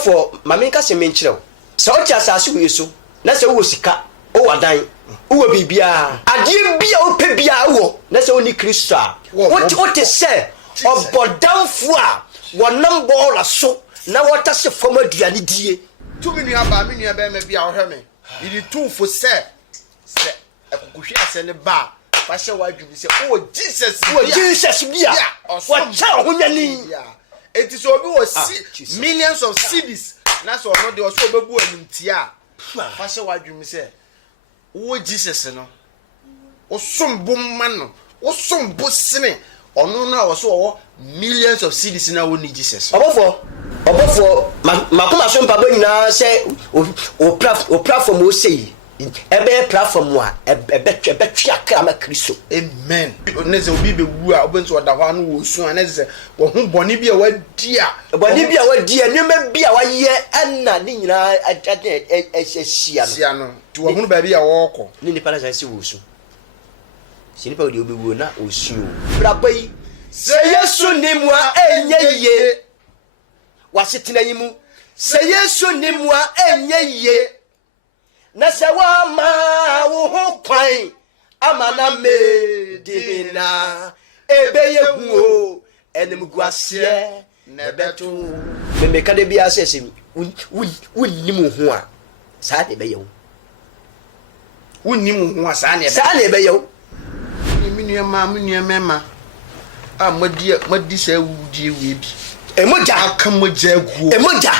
for maminka se menkyerɛw sɛ wote asase wo yeso na sɛ wo sika wo wadan wo bibia ade bia wo pɛ bia wo na sɛ woni Kristo a wote sɛ obodamfo a wonam bɔɔla so na wota se fam aduane die tu mi nua ba me bia wo hwɛ me idi tu fo sɛ akukuhwe asɛ ne ba fa hyɛ wadwumi sɛ Jesus bia wa cha ho nyani it is obi was millions of cities na so no de so obebu animtia fa hyɛ wadwumi sɛ wo Jesus no wo sombo man no wo sombo sene ono na wo so millions of cities na wo ni Jesus obofo makoma so mpaba nyina sɛ o platform o sei ebe platform wa ebe twa kama Kristo amen neze obi be wu a obenso oda ho anu wo su aneze wo hu boni bia wadi a nyema bia waye ana ni nyina ahia no to wo hu ba bia wo kɔ ni nipa na sɛ wo su sinipa odi obi wu na o su brabai sɛ Yesu nimwa enye wasetena yimu sɛ Yesu nimwa enye na sɛ wa ma wo ho kwan amana medina ebeye hu enim guase na beto me ka de bia sɛ wonnim ho a saa de beye wo wonnim ho a saa de beye wo mi nua mema a madi sɛ wudie we bi emoja akamojaguo emoja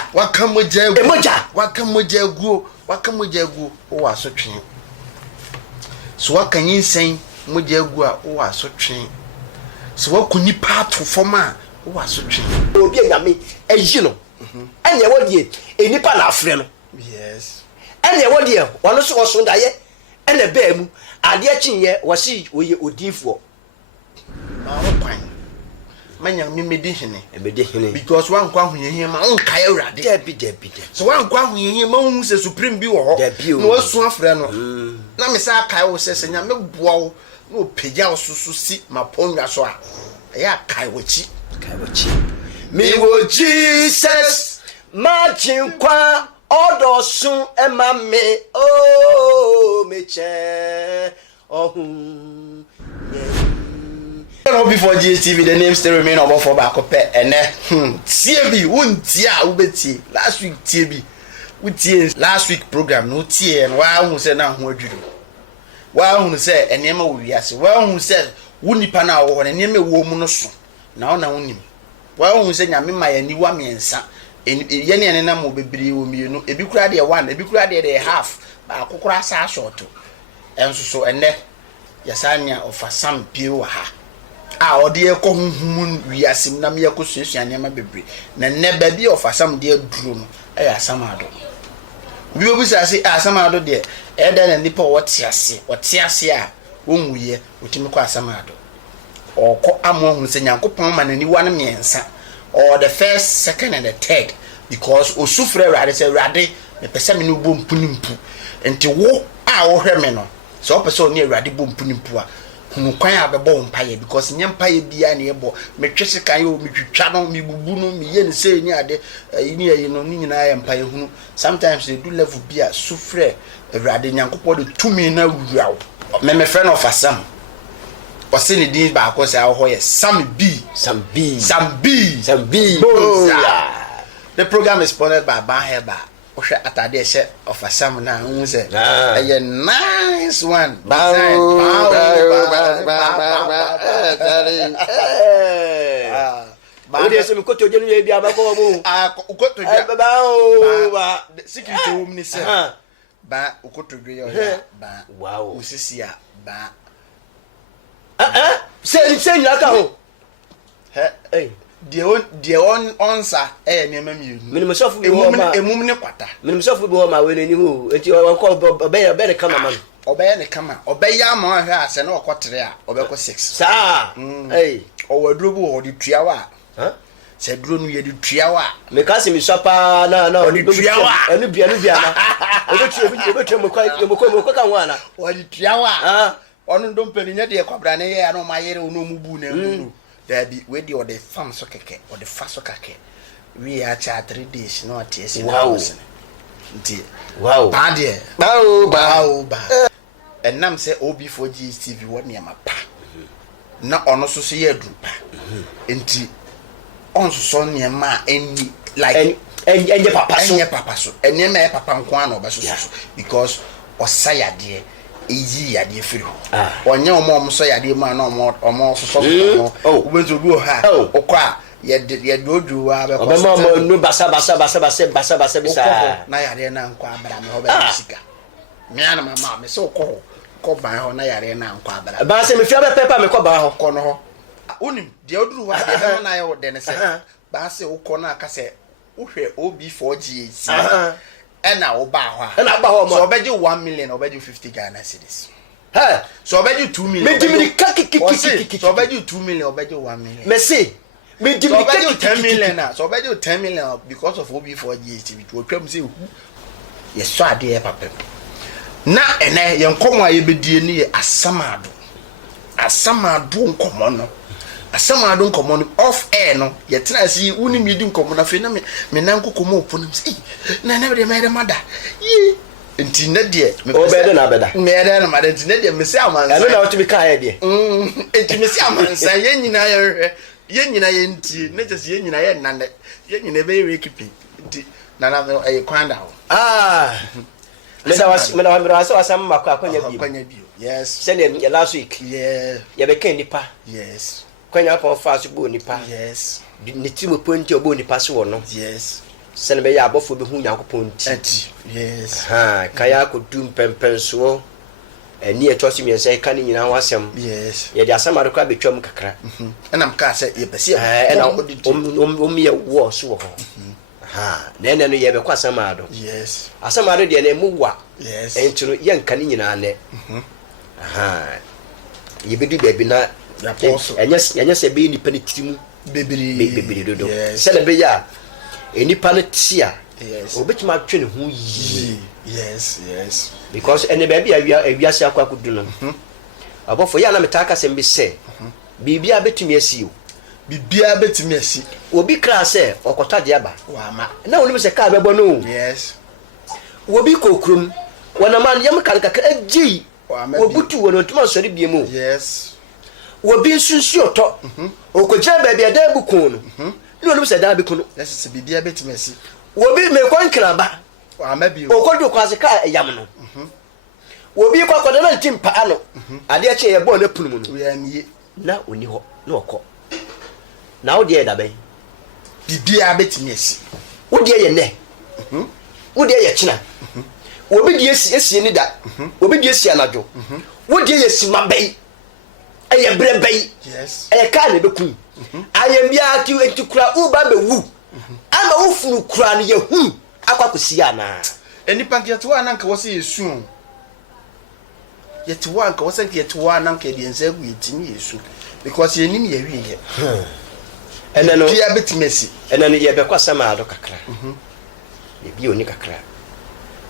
wakamojaguo o asotwe so wakanyinsɛn mojaguo a o asotwe so wakuni pato foma o asotwe obi anyame ayi no ene wodie enipa na afre no yes ene wodie wono so osondaye ene ba mu ade akinye wose oye odinfo ma wo kwan manya mimedi hene ebedi hene because wan kwa hunyehe ma onka awurade debi so wan kwa hunyehe ma hu se supreme bi wo ho na wasu afre no na me sa kai wo se nya me boa wo na opegya wo susu si maponwa so a ya kai wachi me wo Jesus marching kwa odosun ema me oh me che ohun before GSTV the name still remain about for back up and TB wuntia ubeti last week TB wutie last week program no tie and wa hu say na ho adwuru wa hu say enema wo wiase wa hu say wunipa na wo ne enema wo mu no so na ona wonim wa hu say nyame ma ya niwa miensa ye ne na mo bebiri wo mienu ebi kura de 1 ebi kura de half ba akokora sa short enso so enne yasanya of asam pie wa ha a odi ekọ hunhun wiasim na me ekosuasua nema bebre na ne ba bi ofasam de aduro no e asamado bi obi say asamado de e da na nipa wote ase a wonwuye otimi kọ asamado okọ amohun se nyankopon ma nani wa na miensa or the first second and the third because osufre rade say rade me pese me no bo mpunimpu enti wo a wo hwe me no so pese oni rade bo mpunimpu a hunu kwan abebo mpaye because nyempaye bia na ebo metwese kan yo metwitwa no mebubu no meye ne sei ni ade ni ayi no ni nyina ya mpaye hunu sometimes they do level bia sufre awrade nyankopɔ de tumi na wurawo me friend of asam wase ne din ba ko say aho ye Sam B the program is sponsored by Baheba ohwe atade ehye of asam na hu say a nice one Ode se mi koto je nu bi abako mu ukoto je ba security wo ni say ba ukoto je yo ba wow usisi a ba se nyaka ho de onsa ne ma mienu minimum sofu bi wo ma emum ne kwata minimum sofu bi wo ma we ni ho enti wonko be ne kama man obeye ne kama obeye ama ahwe ase na okotere a obeko 6 sa owaduro bu odi tuawa se duro nu ye di tuawa me ka se mi swapa na odi tuawa anu bia na obetu mo ka ho ana odi tuawa onu ndompeni nya de kwabra ne ye ano mayere onu mu bu na mu dabi we di odi fam so keke odi fa so kake we are chat 3 days no TS wow nti wow ba de ba enam say OB4G TV what near ma pa na ono so so ye aduru pa nti on so near ma any like enye papa so enye ma papa nko an obeso so because osayade eyi yade firi ho onye omo so yade ma na omo so no obenzo bi o ha okwa ye dodu wa be ko obema no basa bisa na yade na nko abara me ho be sika me ana mama me so ko ban ho na yare na nkwa abara ba se me fia be pepa me ko ban ho ko no ho unim de oduru wa de be na ye wo de ne se ba se wo ko na aka se wo hwe OB4G ena wo ba ho ena ba ho mo so obeje 1 million obeje 50 Ghana cedis so obeje 2 million me dimini kiki so obeje 2 million obeje 1 million me say me dimini kiki 10 million na so obeje 10 million because of OB4G TV to twam say ye so ade e papa na ene yenkomo ayebedie ni asamado nkomo no off air no yetena si uni midi nkomo na fe na me nan kokomo opunum si na na de me de mada yi enti na de me obede na beda me de na mada enti na de me se amansa eno na otumi ka ye de enti me se amansa ye nyina ye nti na je ye nyina ye nane ye nyina be we kipi enti na na e kwanda ho me da was asam makwa kwanya bio yes send ya last week ya be kan nipa yes kwanya pon fast bo nipa yes ni timo ponti obo nipa so wono yes send be ya abofo be hu Nyankopon ti yes kaya ko dum pempenso eni etosi mi ense kan nyina ho asem yes ya di asam adokwa betwam kakra enam ka se ye pese ye wo so wo na no ye be kwa asamado yes asamado de na muwa yes entino ye nka ni nyina ne ye bedu bebi na enye se be nipa ne tirimu bebiri dodo se le be ya enipa ne tia obetima atwe ne ho yi yes because ene bebi awiase akwa kudu no abofo ya na metaka se mbi se bibia betumi asi o bibia betumi asi obi kra se okota de aba wa ma na wonu se ka bebo no yes obi kokrum wana man yam kan kakra agi obutu wono tuma sori biemu yes obi nsunsu oto okoja baabi ada bukun no ni wonu se da bikunu yes se bibia betumi asi obi me kwankra ba wa ma bi okodu kwase ka yam no obi kwakoda na ntimpa ano ade ache ye bo na punu mu no ya nie na oni ho na okọ na wo de da ben bibia betumi asi wo de ye ne wo de ye kina obi de esi ni da obi de esi anajo wo de ye si mabai eye brebai yes eye ka na beku ayembia ti entukura uba be wu ama wo funu kura ne ye hu akwakosi ana enipa nketo ana nka wose yesu yeto anka wose nketo ana nka de ense gu yetimi yesu because yenim ye wiye enano bia betimesi enano ye be kwasama ado kakra ye bi oni kakra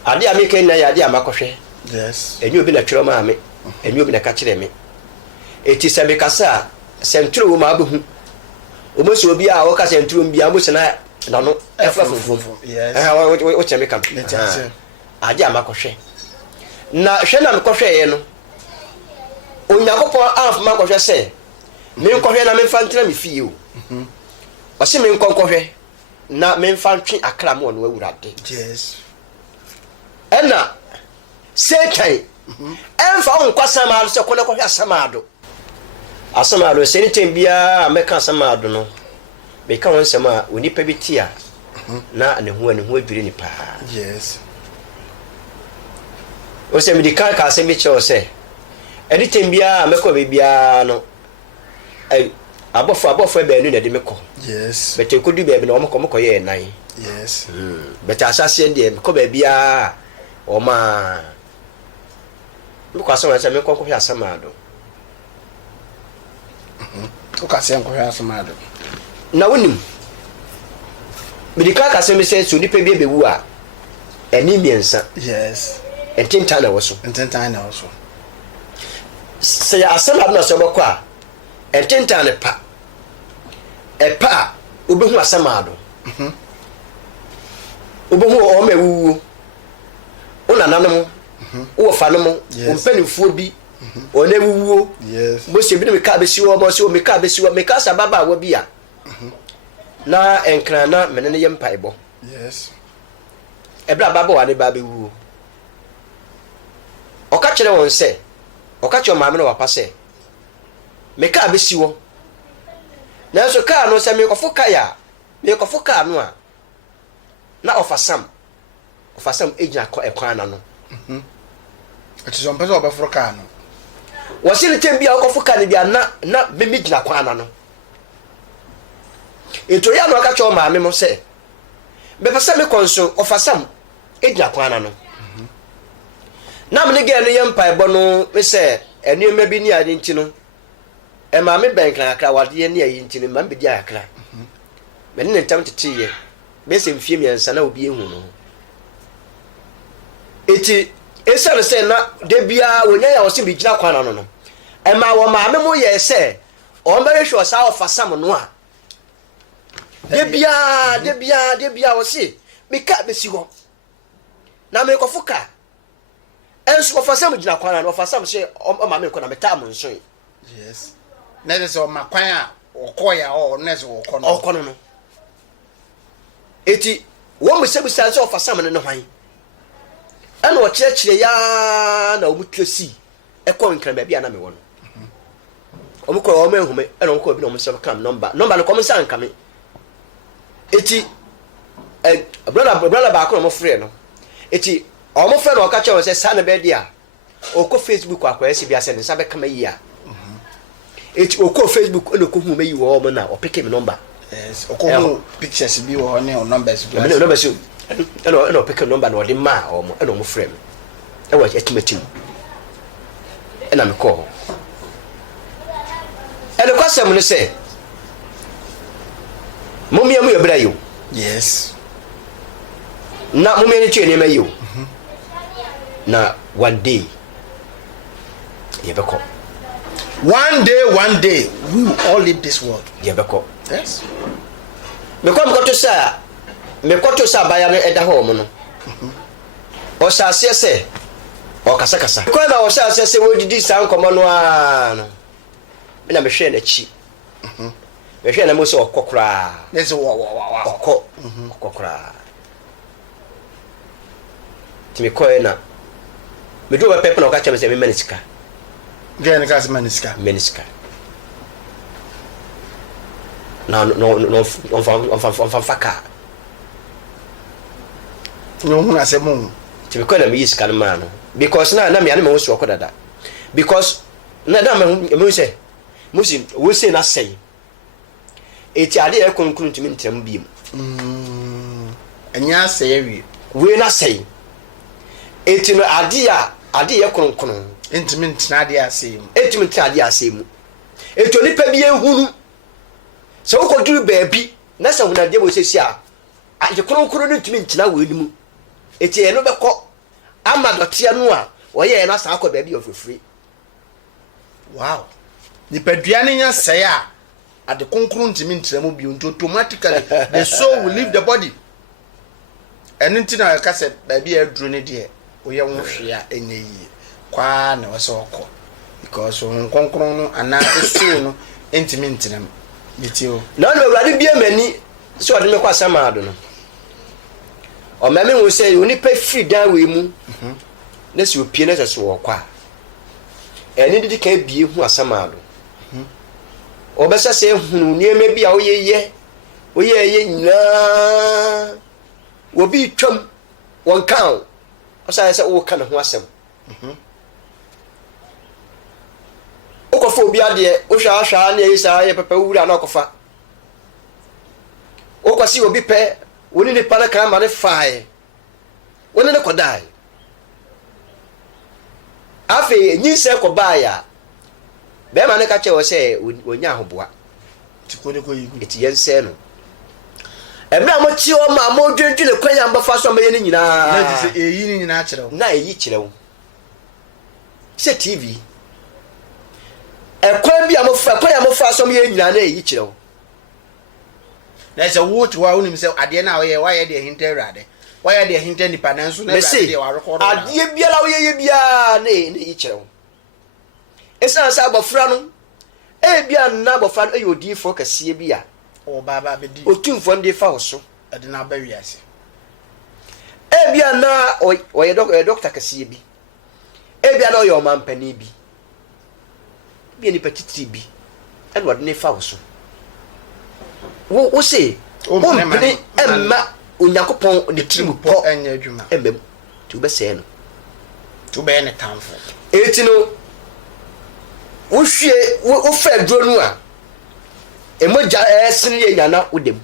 ade ameke na ya ade amakohwe yes enyo bi na twero ma ame enyo bi na ka kire me eti se be kasa sentro wo ma abehu omoso obi a wo ka sentro mbi amoso na no efa funfun yes wo cheme kam ade amakohwe na hwe na mekohwe ye no Onyankopon af makohwe se me nkohwe na me mfantra me fie o o se me nkohwe na me mfantwe akra mo no awurade yes ena sekai enfa onkwasama se kone kohwe asamado se ni tembia ameka asamado no me ka won sema onipa bitia na ne ho adwire ni pa yes o se me dika ka se me che se eni tembia ameka bebia no abofo be anu na de meko yes bete kodu be na omko ye nan yes bete asase de ko be bia o ma mko asama se me ko hwe asamado o ka se nko hwe asamado na wonim bidika ka se me se so nipa bi bewu a eni miensa yes entinta na woso se ya asamado na so boko a entinta ne pa epa obehu asamado Obohu o ma wuwu. Una nanom. Wo fa no mo. O mpanimfo bi. O na wuwu. Yes. Mo se bi me ka be si wo mo se o me ka be si wo me ka sa baba wo bi a. Na enkra na menene ye mpaebo. Yes. Ebra baba wa ne ba be wuwu. Oka kire won se. Oka kire maame no wapa se. Me ka be si wo. Na so ka no se me kofo ka ya. Me kofo ka no a. Na ofasam ejina ko ekwan na no. Ati so mpese obefro ka no. Wo se ne tembia kofo ka ne bia na me mejina kwan na no. Eto ya no aka cho maame mo se. Be pese me konso ofasam ejina kwan na no. Na me ne ge no yempa ebo no me se enuema bi ni ade ntino. E maame ben kan akra wade ne ayi ntino ma be di akra. Me ne ntam tete ye. Bese mfie miensa na obi ehu no. Eti esare se na de bia wonya ya wo se bi gina kwana no no. E ma wo maame mo ye se o mbere hwe osa ofasam no a. De bia wo se me ka be si ho. Na me kofuka. Enso ofasam gina kwana no ofasam se o maame ko na meta am nso. Yes. Na se o makwan a okoya o na se okono. Okono no. Eti wo mo se bisa se ofasam ne hwan. Ana wo kire ya na wo mutresi ekọ nkran ba bia na me wo no. Omo ko o menhume ana wo ko bi na wo se kam number no ko mo san kame. Eti brother ba ko mo frɛ no. Eti o mo frɛ no ka che wo se sa na be dia. O ko Facebook akwa esi bia se ne sa be kama yi a. Eti o ko Facebook ana ko hu me yi wo mo na o pick me number. Yes, o ko pictures bi wo ne o numbers bi. Me numbers eno pick number no de ma o mo eno mo frame e wa estimating ena me call eno kwasem no say mommy amu yebra yo. Yes. Na mommy ni tue ne ma yo. Na one day yebeko. One day we will all leave this world. Yebeko. Yes. Me kwa mkoto sa baya no eda ho mo no. O sha ase se o kasa. Kwa na o sha ase se wo didi sa nkomo no a no. Me na me hwe na chi. Me hwe na mo se okokra. Yes, Okko. Okokra. Ti me koe na. Me do ba pepe na o ka cha me se me manisika. Gene ka se manisika. Manisika. No on faka. No hu na se mo. Ti me koe na me yisika no ma no. Because na me ane me wo so okodada. Because na me say musi wo say na say. Eti ade e konkuru ntimi ntram biem. Anya say wi. We na say. Eti no ade e konkuru. Ntimi ntina ade asem. Ntimi ntina ade asem. Eti onipa bi ehunu. Se wo koduru baabi na se hunade bo sesi a. Ade konkuru no ntimi ntina wo enimu. Eti e no beko amadote no a wo ye na sa akọ baabi ofofiri. Wow. Nipadua ne nya say a ade konkuru ntimi ntramu bi automatically the soul will leave the body. Enu ntina ka se baabi aduru ne de wo ye wo hwe a enye yi kwa na wo se okọ because on konkuru no ana soul no ntimi ntram bitio Na no awurade bia mani se ode me kwa samado no. O mame wo se onipa free dan we mu. Na se opie na se wo kwa. Eni didi kan bie hu asamado. Obesa se hunu niema bi a oyeye nyina obi twam won kan o sa se wo kan ho asem o ko fo obi ade o hwa na yisa ye papa wura na okofa o ko si obi pe woni ne pana kan ma ne fae woni ne kodai afi nyinse ko baaya be ma ne ka che wo se onya ahoboa tikode ko yigu eti yense no ebra mo ti o ma mo dwendwe ne kwanya mbafa so ma ye ni nyina na di se eyi ni nyina kirewo na eyi kirewo se TV ekwan bi amofa kwanya mofa so ma ye nyina na eyi kirewo na say wo to wa unim say ade na why de hinta awurade why de hinta nipa na nso na awurade de wa record ade biala wo ye bia na e kyerɛ esa sa abofra no bia na abofra no odi fo kase bia o baba be di otumfo ndi fa wo so ade na ba wiase bia na o ye doctor kase bi bia na o ye o mampani bi bia ni petiti bi and what ne fa wo so wo say o mpene emma onyankopɔn de tirim pɔ anya adwuma embem tu be se no tu be ne tamfo eti no wo hwie wo fa duro no a emoja sen ye nyana wodem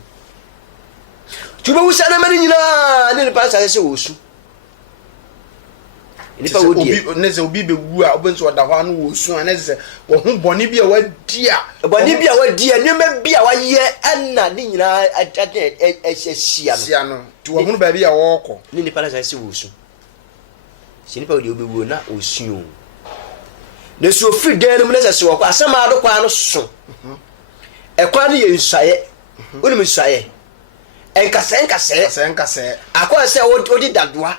tu be wo sa na mani nyina ne pa sa se wo su ni pa wo die ne se obi be wu a obenso oda ho anu wo su ane se wo hu boni bi a wadi a ne ma bi a waye anna ne nyina sia no tu wo hu ba bi a wo kɔ ne ni pa sa se wo su si ni pa wo die obi wu na o su o ne so free dan mu na se wo kɔ asama ado kwa no so ekwa ne ye nsaye woni mu nsaye enkase akwa se odi dadoa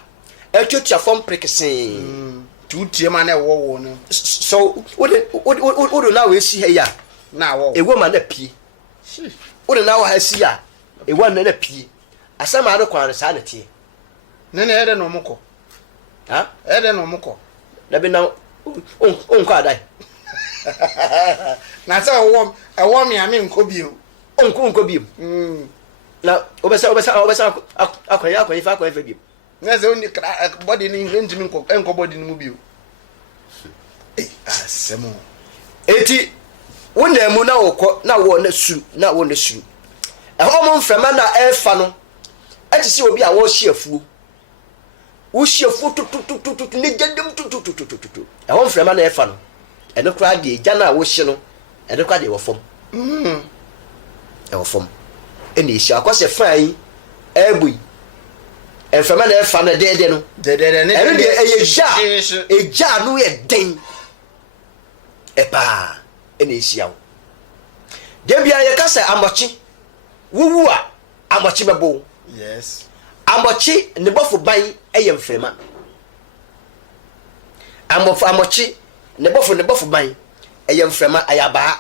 etwetwa fom prekesen tu tie ma na wo no so wodo na we si ha ya na wo ewo ma na pie wodo na wo ha si ya ewo na pie asama ado kwa no sa na tie ne ede no mukɔ ha ede no mukɔ na bi na onko adai na sa wo mi ame nko bio onko bio na obesa akwanya fa akwa fa bio na se oni body ni ngentimi nko body ni mu bio asemo eti wona mu na wokɔ na wo na su ɛhɔ mo mframa na ɛfa no ɛte sɛ obi a wo hyiafuo tututututu ne gedem tututututu ɛhɔ mframa na ɛfa no ɛno kra de egya na wo hye no ɛno kra de wɔ fam ɛwɔ fam ɛna ehyi akɔsɛ fan ɛbui mframa na ɛfa no dede no ne ɛno de egya no yɛ den ɛpa ɛna ehyi awo debia yɛ kasa amɔkye wuwu a amɔkye bɛbo yes amɔkye ne bɔfo ban ɛyɛ mframa amɔkye ne bɔfo ban ɛyɛ mframa ayaba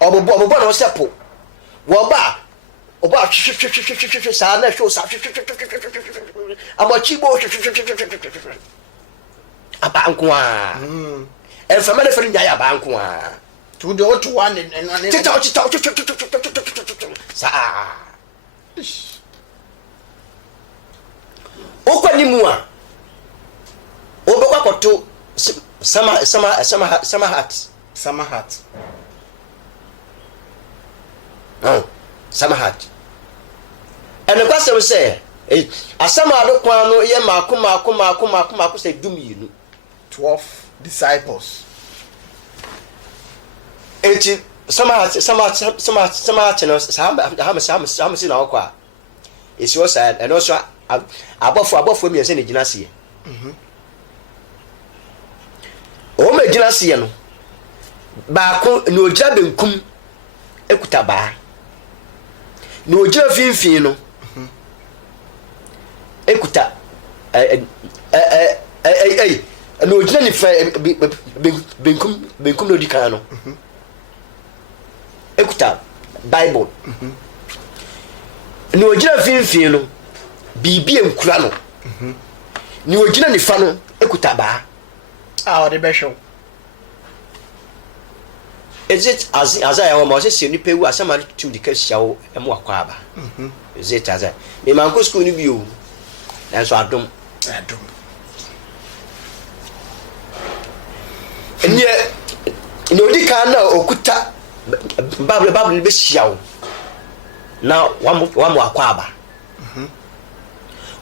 ɔbɔ na ɔsɛpo wɔba ɔba hwehwehwehwehwehwe saa na hwɛ saa amɔkye bo aba nko a mframa ne fɛn nyɛ aba nko a tu de otu one tita saa okwa ni mu a obekwa koto sama hat sama hat ene kwasem se asama ado kwan no ye maako se dum yinu 12 disciples eti sama hat no sama si na okwa esi o sa eno so abofo mi ese ne gina se o me gina se no baako na ogira benkum ekuta baa na ogira finfin no ekuta na ogira ni fa benkum no dikan no ekuta bible na ogira finfin no bibi enkura no na ogira ni fa no ekuta baa o de besho is it as I am say ni pewu asama tu di kasiawo emu akwa aba is it as me man ko school ni bi o na so adom enye ni odi kan na okuta bible be siawo na wamu akwa aba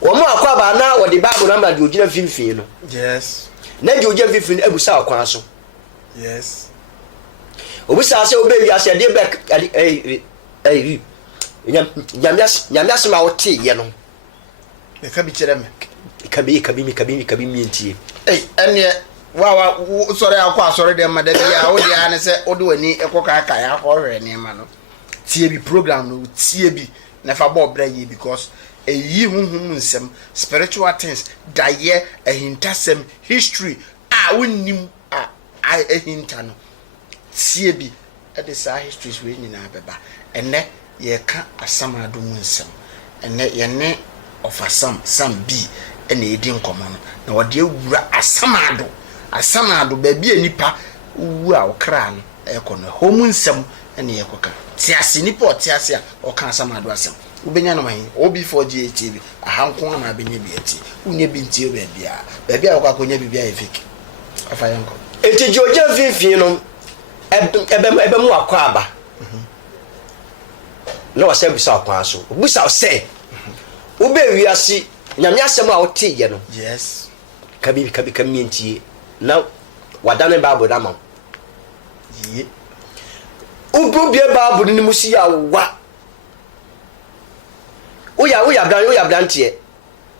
wamu akwa aba na wo di bible na di ogina finfin no yes na di ogina finfin ebusa akwa so yes obisa se obe wi ase de back nyamias ma wote ye no me ka bi kire me kabi mi ntie ene wa sorry akwa sorry de ma da bia wo dia ne se wo de wani ekoka aka ya ko hwe ne ma no tie bi program no tie bi na fa bo bra ye because eyi honhom nsem spiritual things daye ahintasem history a wonnim a ahinta no tie bi e de sa histories we nyina beba ene ye ka asamado mu nsem ene ye ne of some bi ene edi nkomo no na wode awura asamado ba bi enipa wu a okra no e kono homu nsem ene ye koka tiase nipa tiase a oka asamado asem ubenya no man obi4 GTV ahanko na abenya bi ati unye bi ntie ba bia akonya bi bia efik afa yanko eti joja finfin no ebe mu akwa aba no wase bisa akwa so bisa se ube wiase nyame asem a wote ye no yes kabi ntie na wadane bible da ma ye ubu bie bible ni musi ya wa oya brantie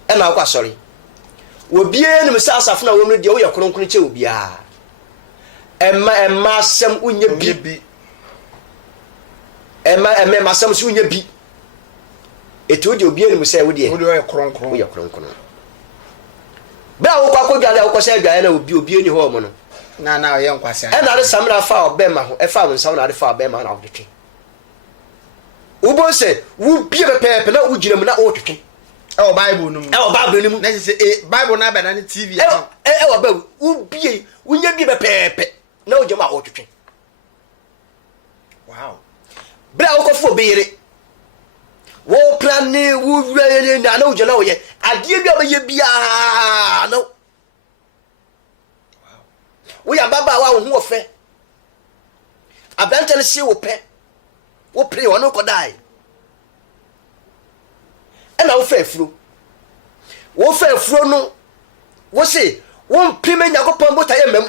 e na akwa sorry obie ni musa asafo na wo mu de oya kronkron che obia emma asem unye bi emma asem su unye bi eto de obie ni musa wo de oya kronkron bra wo kwa kodwale wo kwose adwae na obie ni ho mo no na ye nkwase e na re samra fa obema ho e fa mo nsa na re fa obema na wodetwe ubo se wu bie pepe na ugire mu na wotwetwe e bible num na se bible na bana ni tv wa ba wu bie unye bie pepe na ugire ma wotwetwe wow bra wo kofo beere wo plan ni wu were na ugire na wo ye ade bia ba ye bia no wow wo ya baba wa wo hu ofe abante ne se wo pe wo pray wono ko dai ena wo fa afuro no wo se wo mpime nyakopon bota ye mem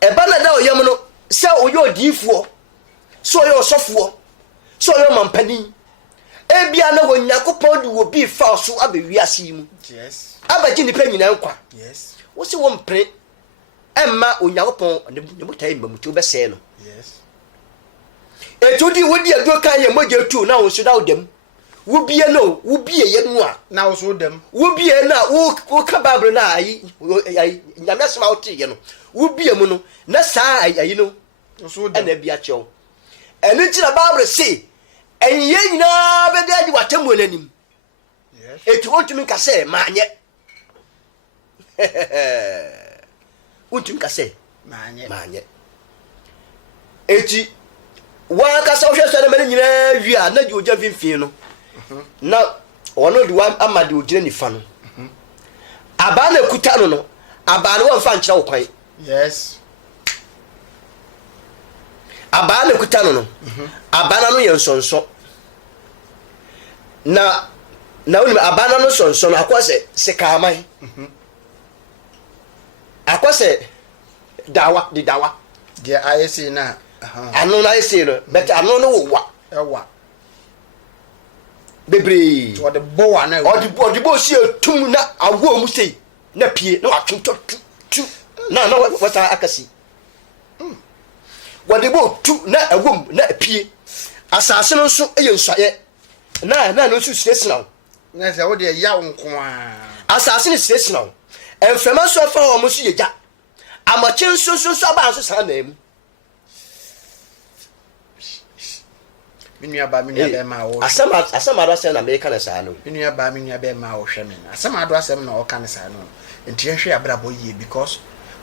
e ba na da oyem no se oyo odifuo so oyo osofo so oyo mampani e bia na wo nyakopon du wo bi fa so abewi ase mu yes abaji ni pa nyina nkwa yes wo se wo mpre emma onyakopon ne bota ye mem tu be se no yes etudi wodi ado kan ye moje tu na wo so da odem wo bie no wo bie ye no a na wo so odem wo bie na wo ka bible na ayi nyame asema wo tie ye no wo bie mu no na saa ayi no wo so odem na bia chew eni ti na bible say enye nyina be da di watemu nanim yes etu wontumi ka say manye wontumi ka say manye eti wa ka sa ohwe so na mane nyina wi a na di oja finfin no na ono di wa amade ogire nifa no aba na kuta no aba na won fa nkyira wo kwan yes aba na kuta no aba na no ye nsonso na woni aba na no sonso no akwose se kaaman akwose dawa de ayesi na ano na ese no but ano no wo wa ewa bebre to the bowa na odi bo si etum na awo mu sei na pie na watwento tu na wata akasi wodi bo tu na awom na pie asase no so eye nsaye na no so sesina na se wo de ya nko a asase ni sesina enfema so fa ho mo so yeja amache so aba so sa na emu minua ba ma wo asama ado asem na America na saa no minua ba ma wo hwe me asama ado asem na o ka na saa no enti ehwe abrabo yie because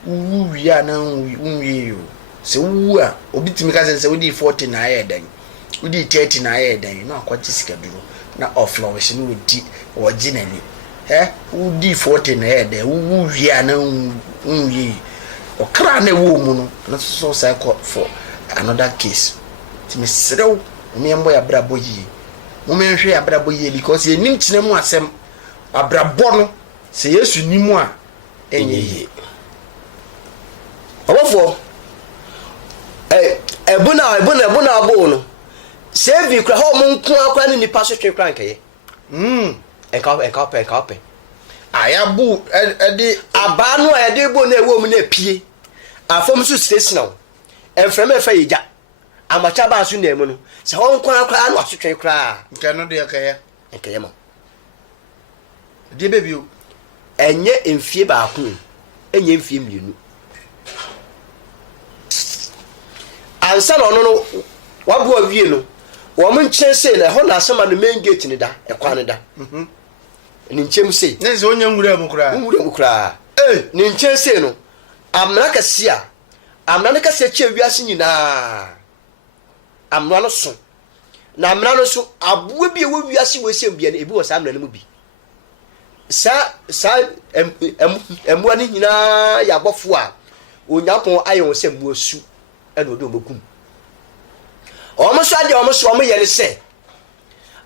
wu wi na unwi yo se wu a obitimi ka se wodi 40 na aye dan wodi 30 na aye dan no akwachi sika duro na offlowish no wodi originally wodi 40 na aye dan wu wi na unwi o kra na wo mu no na so say for another case timi serew Miambo ya brabo yi. Mumenhwe ya brabo yi because ye nim kine mu asem abrabo no se Yesu nimu a enye yi. Obofo ebuna abo no. Save kra ho mo nko akwa ni nipa so twe kra nkaye. Enka pe. Ayabu edi aba no ede bo na ewo mu na pie. Afom so station no. Enfreme fa yija. amacha ba so na mu no se ho nkwa akwa na wasotwe kra nke no de akaya nkeye ma de bebio enye emfie ba ko enye emfie mienu ansa no wabo awie no wo mo nkyerɛ sei na ho na asema no main gate ni da ekwa ne da ni nkyem sei ne se onye nwura mu kra ni nkyerɛ sei no amna kasia amna ne kasia kye wiase nyina amna no so na amna no so aboa bi ewo wiase wo sem bia ebi wo sa amna no mu bi sa emua ni nyina ya bofo a onyapon ayo se muasu eno do mogum omo yele se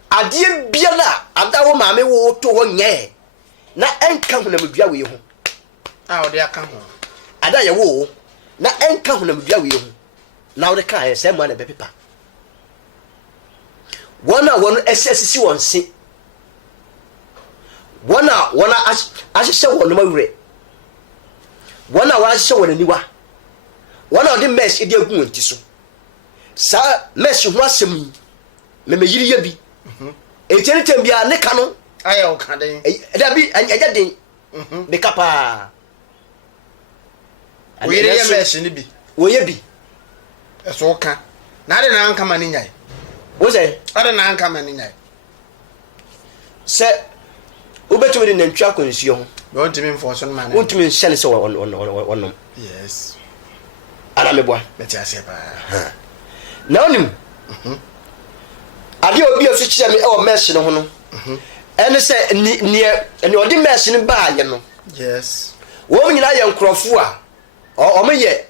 ade bia na ada wo maame wo to wo nye na enka hu na medua we ho o de aka ho ada ye wo na enka hu na medua we ho na wo de ka ye se mo na be pepa wona wono esesisi wonse wona ahyehyɛ wɔ no mawure wona ahyehyɛ wɔ naniwa wona ɔde mesh edi agu wɔn ti so sa mesh ho asɛm me yiri ya bi ejene tembia ne ka no ayɛ o ka den da bi anya den be kapa o yiri ya mesh ni bi wo ye bi eso ka na de na anka ma ni nyai wo say ade na anka ma ni nyai se ubetumi ni ntwa konsuo ho don't mean for son man untumi nhyɛne sɛ wɔnom yes ana meboa beti ase ba na onim ade obi afi kyerɛ me ɛwɔ mesh no ho no ɛne sɛ ni ɔde mesh no baa yɛ no yes wɔn nyina yɛ nkrɔfo a ɔmo yɛ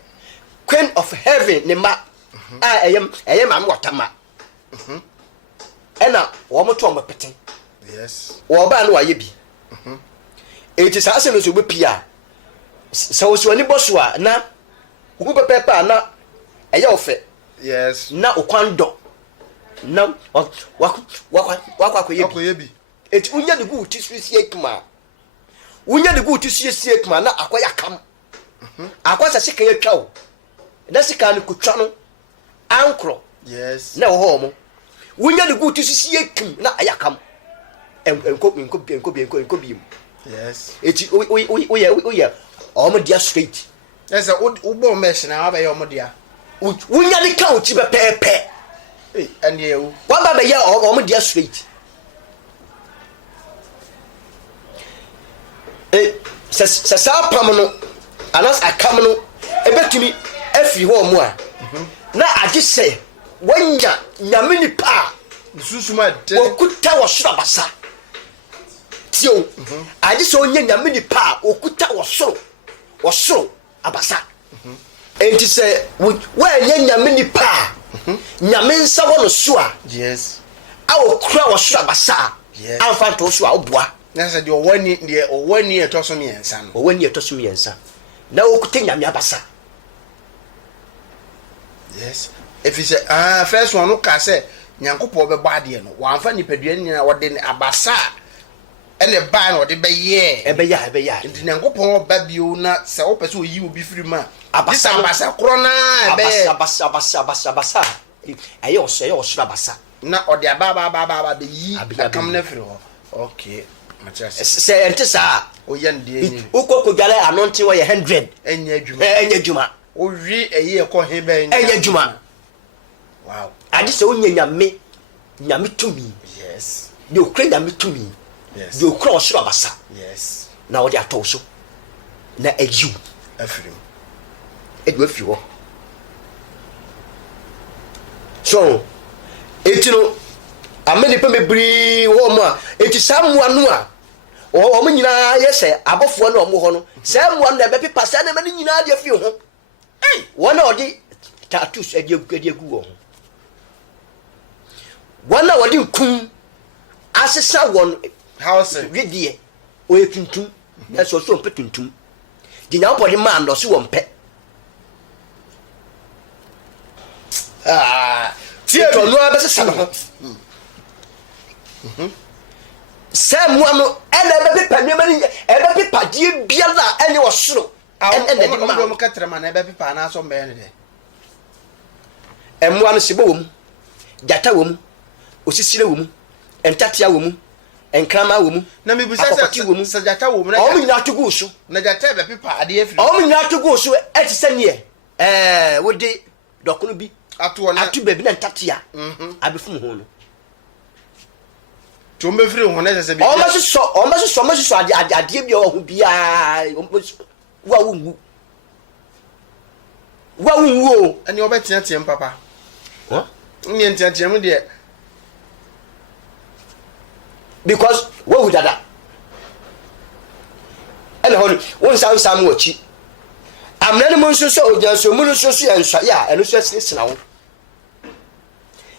queen of heaven ne ma a ɛyɛ ma wɔtama ɛna wɔn to ɔmo pete yes wo ba no waye bi eti saa se no so bepia sa wo so ani boso a na wo pepepa na eye ofe yes na okwando na wakoye bi eti unya de gu ti susie ekma unya de gu ti susie ekma na akoya kam akwasa sika ye twa wo na sika no kutwa no ankro yes na wo ho mo unya de gu ti susie ekm na ayakam enko bi yes eti oye omo dia straight yes o bo mesh na aba ye omo dia wunya de ka uchi be pepe and you wa ba be ye omo dia straight se sa pam no anas akam no ebetumi afi ho mo a na age se wanya nyame pa susuma de okuta wo soro basa tio age se onya nyame pa okuta wo soro abasa enti se wa nya nyame pa nyame nsa wo no so a yes a okura wo soro abasa yes amfa to so a oboa na se de owani etoso mi ensa no owani etoso mi ensa na okuta nyame abasa yes if you say first one no ka say nyankopɔ be baade no wamfa nipadua nyina wode abasa ene ba na wode be ye ebeya nti nyankopɔ ba bio na se wo pese oyi obi firi ma abasa kro na be abasa aye osura abasa na ode aba be yi akam na firi ho okay machas se ente sa oyan de ni ukoko dwale anonte wo ye 100 enya dwuma o wi eye ko he be enya dwuma wow ade se onya nyame tumi yes de okra nyame tumi yes de okra osura abasa yes na wo de atoso na ayiw afrim edu afi ho so etino ameni pe mebri wo mo a eti samwa no a o mo nyina yese abofo na o mo ho no samwa na be pepa sa na mani nyina de afi ho wona odi tattoos adi agu ho wona odi nkum asesa won house widie o etuntum na so petuntum di nya opodi man do so won pe tie to no abesesa no Sam no ebe pepa ne mani ebe pepa die biala ene osoro ene de mo ka trema na ebe pepa na so mbe ne de Emmoa no sebo wom. Jata wom. Osisire wom. Entatia wom. Enkrama wom. Na me busa sa jata wom na. O nyina togu so. Na jata be pepa ade afiri. O nyina togu so etisanie. Wodi dokono bi. Atu baby na ntatia. Abefum ho no. Tombe firi ho na se bi. O ma so ade bi o ho bia. Wa wungu. Wa wungu. Ani obetia tiem papa. What? Ni entia tiem de. Because what would that? And hold one sound some watch. I'm not even so just so much and ya and just now.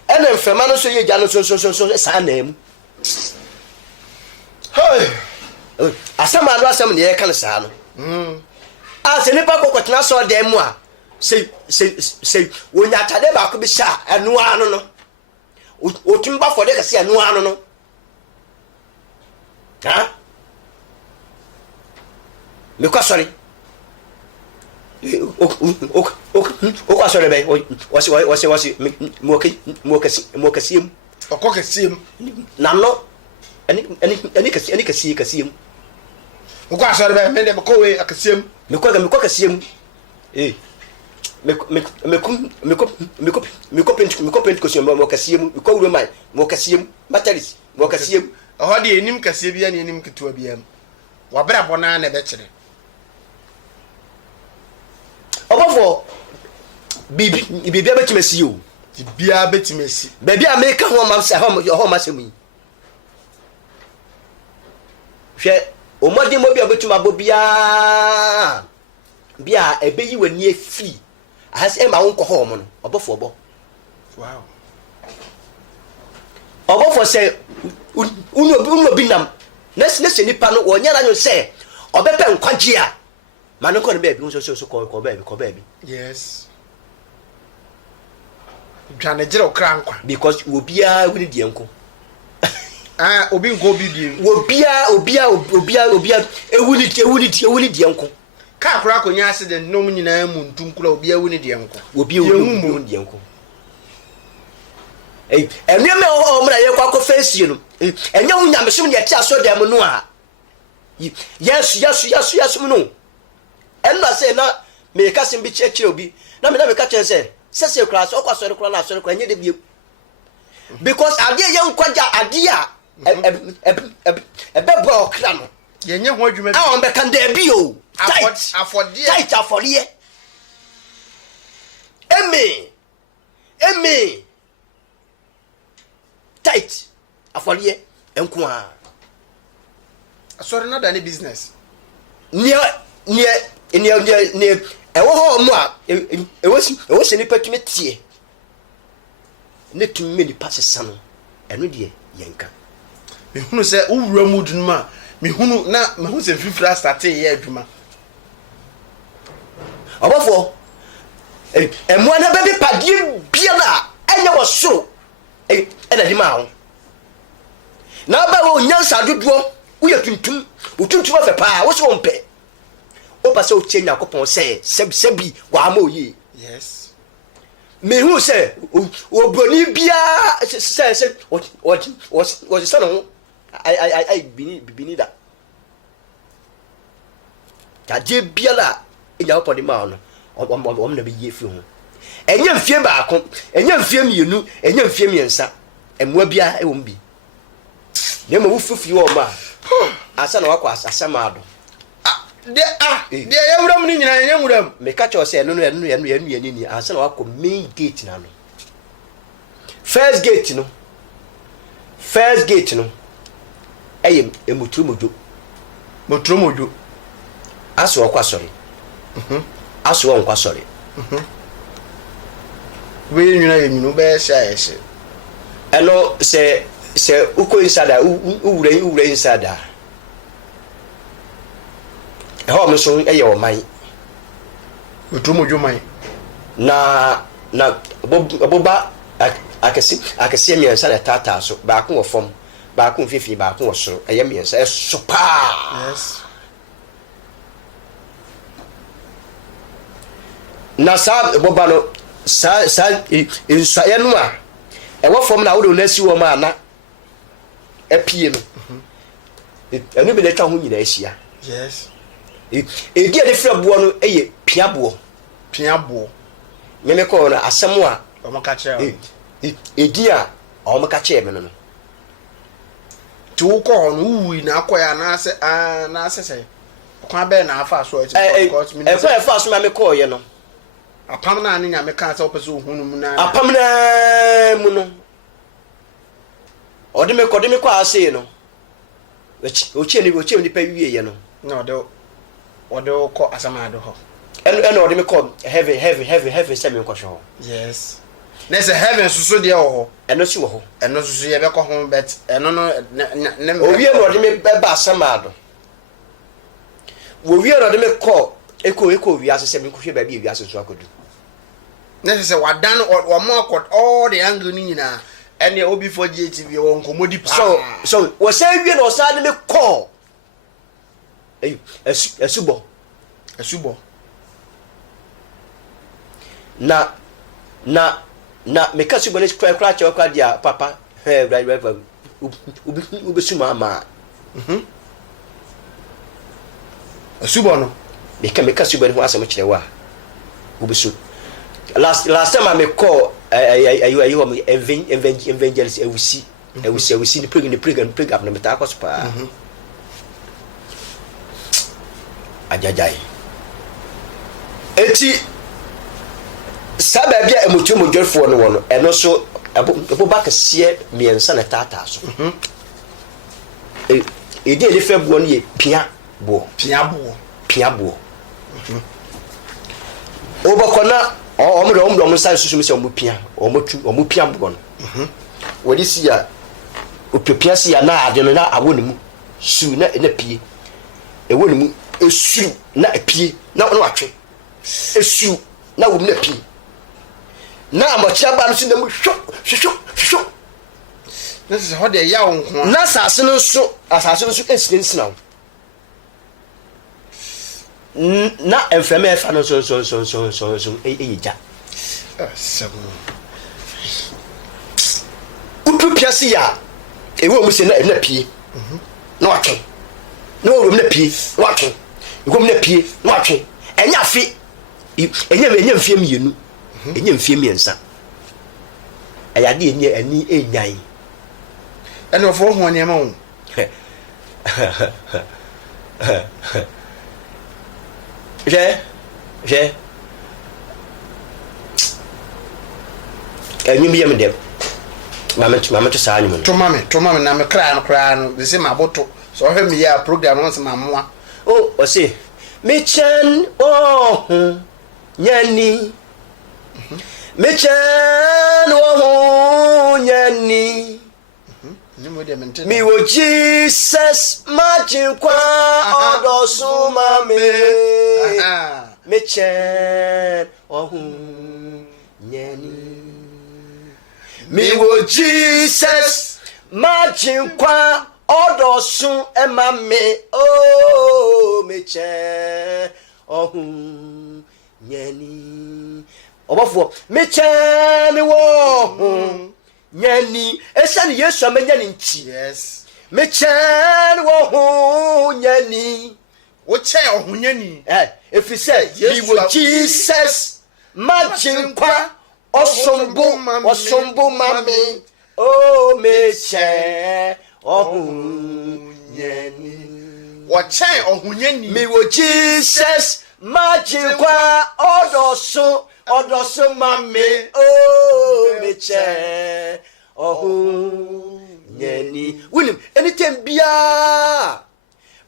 And then Fermano so you jano so name. Hey, as some other some the air can sound. As any papa got not so damn moi. Say, when you tell them I could be shy and no one no. Utimba for the see and no one no. Huh? Because sorry. Sorry, babe. Was Mokasium? Or Cockasium? No. Any Cassium. Sorry, babe. Made them go away. I can see him. Mokasium. Eh. Mokasium, Mataris, Mokasium. How do you name Cassibian and him to a BM? Wabra Bonana Betchere. Above all, be able to see you. Be a bit messy. Baby, I make a home your home as me. Share, or more than be able to my bobia. Bia, a baby when ye fee. Has Emma uncle home above all. Wow. Above for say, Uno binam. Next any panel or Yana say, or better and quantia. Man, I'm baby, so call baby. Yes. Janajero crank. Because you will be a with the uncle. Ah, Obin go be Will be a winnie the uncle. Car crack on your accident, no meaning I am Tunkulo be a winnie the uncle. Will be a woman the uncle. Eh, and you know, oh, my face, you know, and you know, I'm assuming that I saw them. Yes, no. And I say, now, may a cousin be checked, you'll be. Now, me never catch and say, says your class, or so the crown, so can you be? Because I dear young quadja, a bebro clam. You know what you mean? I can there be you. Tight for ye. Emmy. Tight. For ye. Enqua. Sorry, not any business. Near. Oh, moi. It was any petty. Net to many passes son. And with ye, Yanka. Me who say, oh, Ramudma. Me who not, my who's a free flash at a Juma. Above all, and one baby paddy, Piana, and I was so. And a demand. Now, by all young Sadu, we are to the power, what's one pay? Opa so change na kopon say sebi wa mo yi. Yes. Me who say obroni bia say was son no I bini da. Ta je bia la enya opon de ma no om na be yi fi ho. Enya mfie ba ko, enya mfie mienu, enya mfie miensa. Emwa bia e won bi. Ne mo wufufi wo ma. Asa na wakwa asama ado. There you don't mean I am. Me catch you say no ni ansa na wako main gate na no. First gate no. Eyem emutru mojo. Aso okwa sorry. Aso onkwa sorry. We nyina yenu be sha. Elo se uko inside ure inside. How me so eye o man otumojo man na boba akese miensa na tata so ba ko fom ba ko fifi ba ko soro eye miensa so pa. Yes. Na sa boba no sa insua no a ɛwɔ fam na wo na si wo ma na apie no ɛno bi na twa ho nyina ahyia yes edi ade fra boɔ no ɛyɛ piaboɔ me kɔ no asɛm a ɔmo ka kyerɛ edi a ɔmo ka kyerɛ me no tu ko no wi na akoya na ase sɛ kwa bɛ na afa so because me fa so ma me kɔ ye no apam na anya me ka sɛ opɛ so hunu mu na apam na mu no ɔde me kɔ ase no ochi ni pa wie ye no na ɔde kɔ asamado hɔ ɛno ɔde me kɔ heaven sɛ me nkɔ hwɛ hɔ yes na sɛ heaven so deɛ wɔ hɔ ɛno si wɔ hɔ ɛno so yɛ bɛkɔ ho bet ɛno no ne owie no ɔde me ba asamado wo wie no ɔde me kɔ eko wiase sɛ me nkɔ hwɛ ba bi wiase so akodu na sɛ wadan ɔmo akɔ all the angle ni nyina ɛne obi for GTV wɔ nkomodi pa so wo sɛ wie no ɔsa de me kɔ asubɔ na meka subɔ ne kra kyɛ kra dia papa ubi suma ma asubɔ no meka subɔ ne ho asɛm kyerɛ wa ubi su last time I call ayo evangelist ewusi ni program na meta akɔ so pa ajajai eti saba bia emotu modwerfo no wono eno so ebo ba kese miensa na tata so edi ele febuo no ye piabo obakona omo sai susu mi se omo pia bo no wodi si ya opepia si ya na ade no na awo ne mu su na pie ewo ne mu esuru na apie na watwe esuru na wo mu na pie na amochia ba no si na mu hwo na se ho de ya wo nko na asase no so esina na enfreme efa no so eyeja seven utu piase ya ewo mu se na pie na watwe na wo mu na pie na watwe ewo mu na pie na watwe enya afi enya mfie mienu enya mfie miensa ayade ani enyan ene ofo ho nyema wo je enyum bi yam dem mama to saa anyum to mame na me kra no be se maboto so hwe me ya program no se mamoa o se me chan nyani me chan nyani mi wo Jesus marching kwa odo suma me chen nyani mi wo Jesus marching kwa odo sun ema me me chen nyani obafo me chen mi wo nyani esani Yesu amenya ni nchi yes me chen wo nyani wo chen ohonyani if say we wo Jesus marching kwa osombo mami me chen nyani wo chen ohonyani me wo Jesus marching kwa odoso mami me che nyani winim anytime bia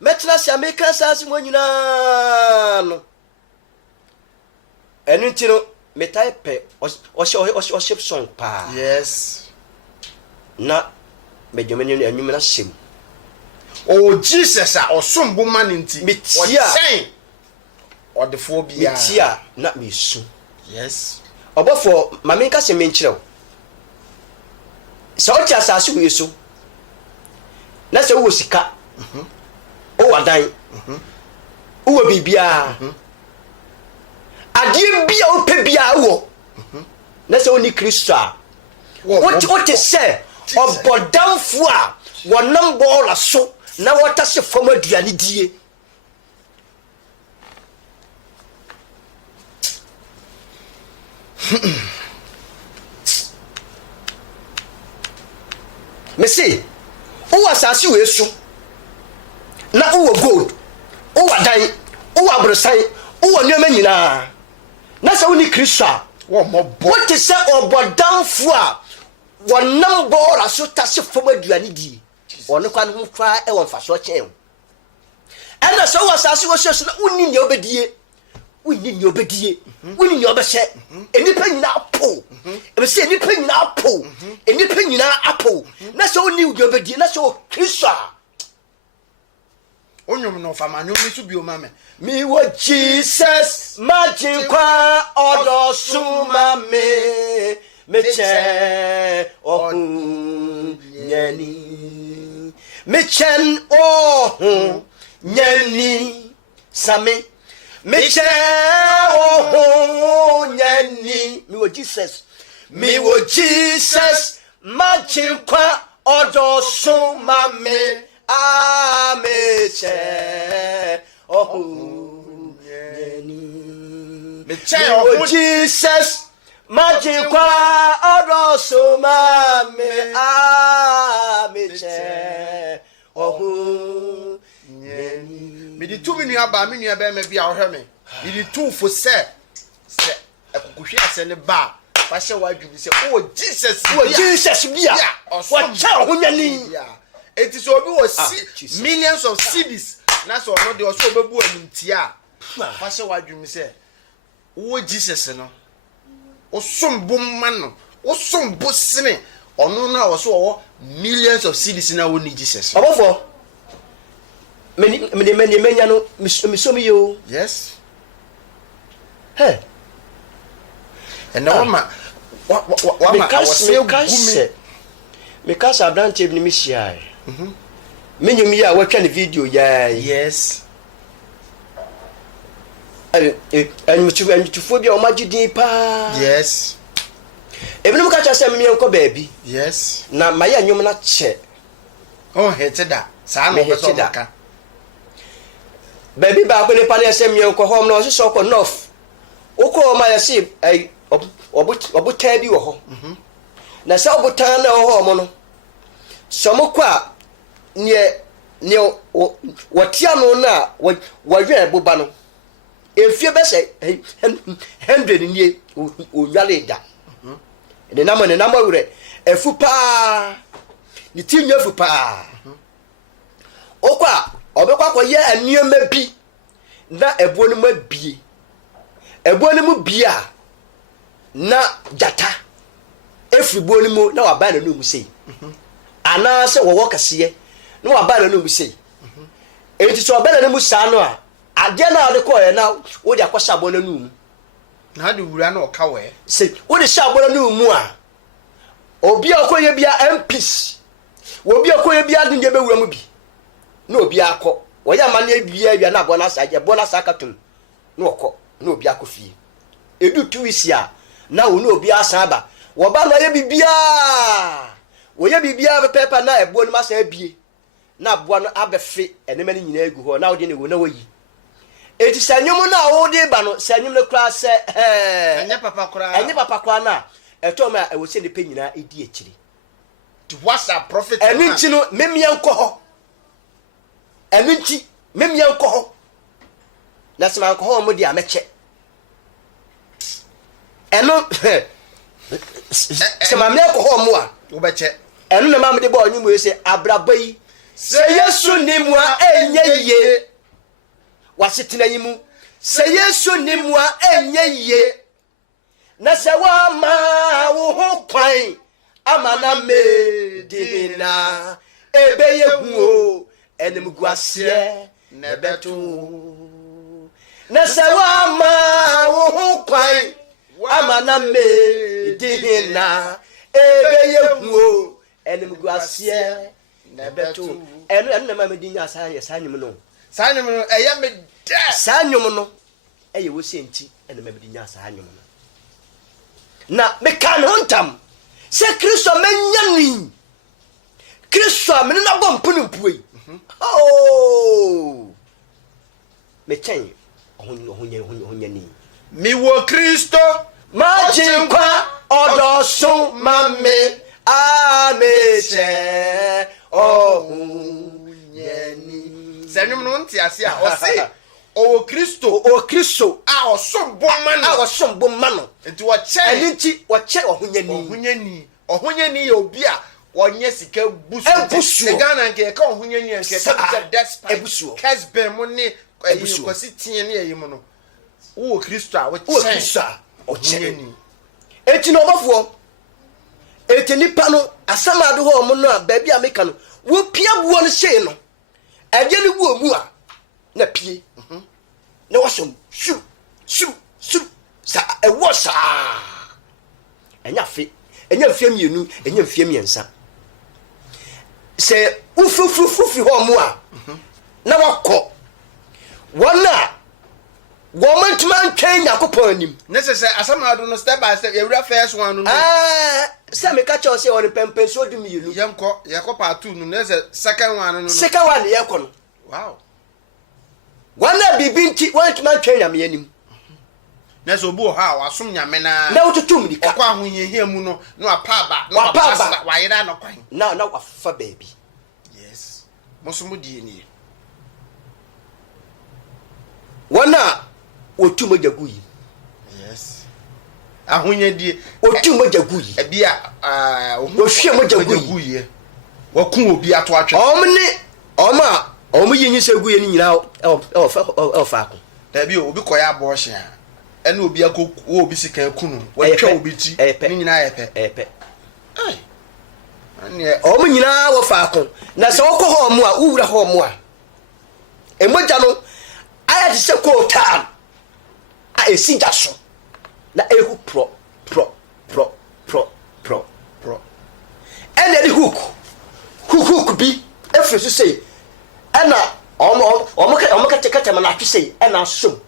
metra sia meka sase mo nyina no enu ntino me type o ship song pa yes na me jomeni anyum na shem Jesus a osombo man nti o chen odefo bia metia na mesu yes obofo mame nka se menkyerɛw sɛ ɔte asase wo yesu na sɛ wo sika o wadan wo bibia adeɛ bia wo pɛ bia wo na se oni Kristo a wote se obodamfo a wonam bola so na wotase fam aduane die Messi o asase we so na o gold o wadan o abrosan o nneema nyina na se oni Kristo a wo mobo wote se obodamfo a wonam bola so tase fam aduane die ono kwa no kwa e won fa so chen ena so wasase wo hye so na unni ne obedie unni ne obedie unni ne obehye enipa nyina apo e be se enipa nyina apo enipa nyina apo na so unni ne obedie na so Kristo onyom no fa manyo mi so bi o ma me wo Jesus magin kwa odo suma me che ohun yani me chen ohun yani sami me che ohun yani me wo Jesus magin kwa odo suma me che ohun yani me che ohun Jesus magin kwa odo suma me che ohun yani me di 2 minute aba me nua be me bia wo hwe me me di 2 fo se ekukuhwe ase ne ba fa hye wa adwumi se Jesus bia wa cha ohun yani it is obi was millions of cities na so no de o so bebu animtia fa hye wa adwumi se wo Jesus no osombo man no osombo sene ono na wo so millions of cities na wo ni Jesus obofo menya no misomi yo yes hey and now wa because abrante bi ni mi share menyum ya watwa ne video ya yes animatufo bi o magidin pa yes ebinum ka cha se me enko baabi yes na maya nyum na che oh heteda sa no beso maka baabi ba ko le pa na se me enko hom na o so ko north oko ma ya si obuta bi wo ho na sa obuta na wo ho mo no so mo kwa ne wotia no na wahwe buba no efie be se 100 nie onwale da ne nam wure efu pa ni tinye efu pa okwa obekwa ko ye aniema bi na ebuo no mabie ebuo no mu bia na jata efi buo no mu na waba na no mu sei ana se wo kase na waba na no mu sei enti so obela no mu sa no a ade na ade ko ye na wo de akwasha abo na no mu na de wura na oka we sei wo de sha abo na no mu a obi akoye bia MPs wo bi akoye bia de nde be wura mu bi na obi akọ wo ya ma na bia na abo na sa je bo na sa katum na okọ na obi akofie edu tuisia na wo na obi asaba wo ba no ye bibia wo ye bibia pepa na ebo no masa abie na aboa no abefe enema ni nyina egu ho na wo de ne wo na woyi eti sanyum na wo de ba no sanyum no kra se enye papa kra na eto ma e wo se ne pe nyina edi akiri to what's a prophet eninchi no memia nko ho eninchi memia nko ho na se ma nko ho mo di ameche eno se ma me nko ho mo a wo beche eno na ma me de bo onyu mo se abrabai se Yesu ni mu a enye ye wasetena yimu se Yesu ni mu a enye ye na se wa ma wo ho kwan amana medina ebe ye hu o enim guase na beto na se wa ma wo ho kwan amana medina ebe ye hu o enim guase na beto eno na ma medinya sanyum no eya me de sanyum no eye wo senti eno ma medinya sanyum no na meka me hontam se Kristo manyani Kristo amene na bɔ mpunu puei oh me chen ohonyani mi wo Kristo ma jinkwa odoso mame ameche ohonyani senum no nti ase a o se o Kristo a osom bomano nti wo che enti wo che ohonyani ye obi a wonye sika busu Ghana nke ka ohonyani nke ka despite kasbe mo ne kwasi tie ne yi mo no wo Kristo a wo che enti no bafo enti nipa no asamado ho mo no a ba bia meka no wo pia buo no hye no agye ne buo mu a na pie na wasom shu sa ewo sa enya fie mienu enya fie miensa se ufufufufi ho mu a na wakɔ wona womantuman twɛn yakopɔn anim ne sɛ asamado no step by step yɛwura first one no sɛ meka kyɛw sɛ wɔne pɛmpɛ so dum mienu yɛkɔ part 2 no ne sɛ second one no second one yɛkɔ no wow wana bibi nti womantuman twɛn nyame anim na so bu ha wasom nyame na wotutum dika kwa ahoyehia mu no na apaba na apasa wayera no kwan na wafa baabi yes mosomo die ni wana otum ajaguyi yes ahonya die otum ajaguyi ebia ohwe ajaguyi wakun obi ato atwe omu yinyi seguye ni nyina ofa ko dabi obi koya abortion a ene obi akọ obi sika kunu watwa obi ti ni nyina yepe ane omu nyina wo fa ko na se wokọ ho mu a uwura ho mu a emoja no aya ti se ko tam a esi jaso na ehu pro ene di hook bi efre so sei ena omo kata ma na atwe sei ena som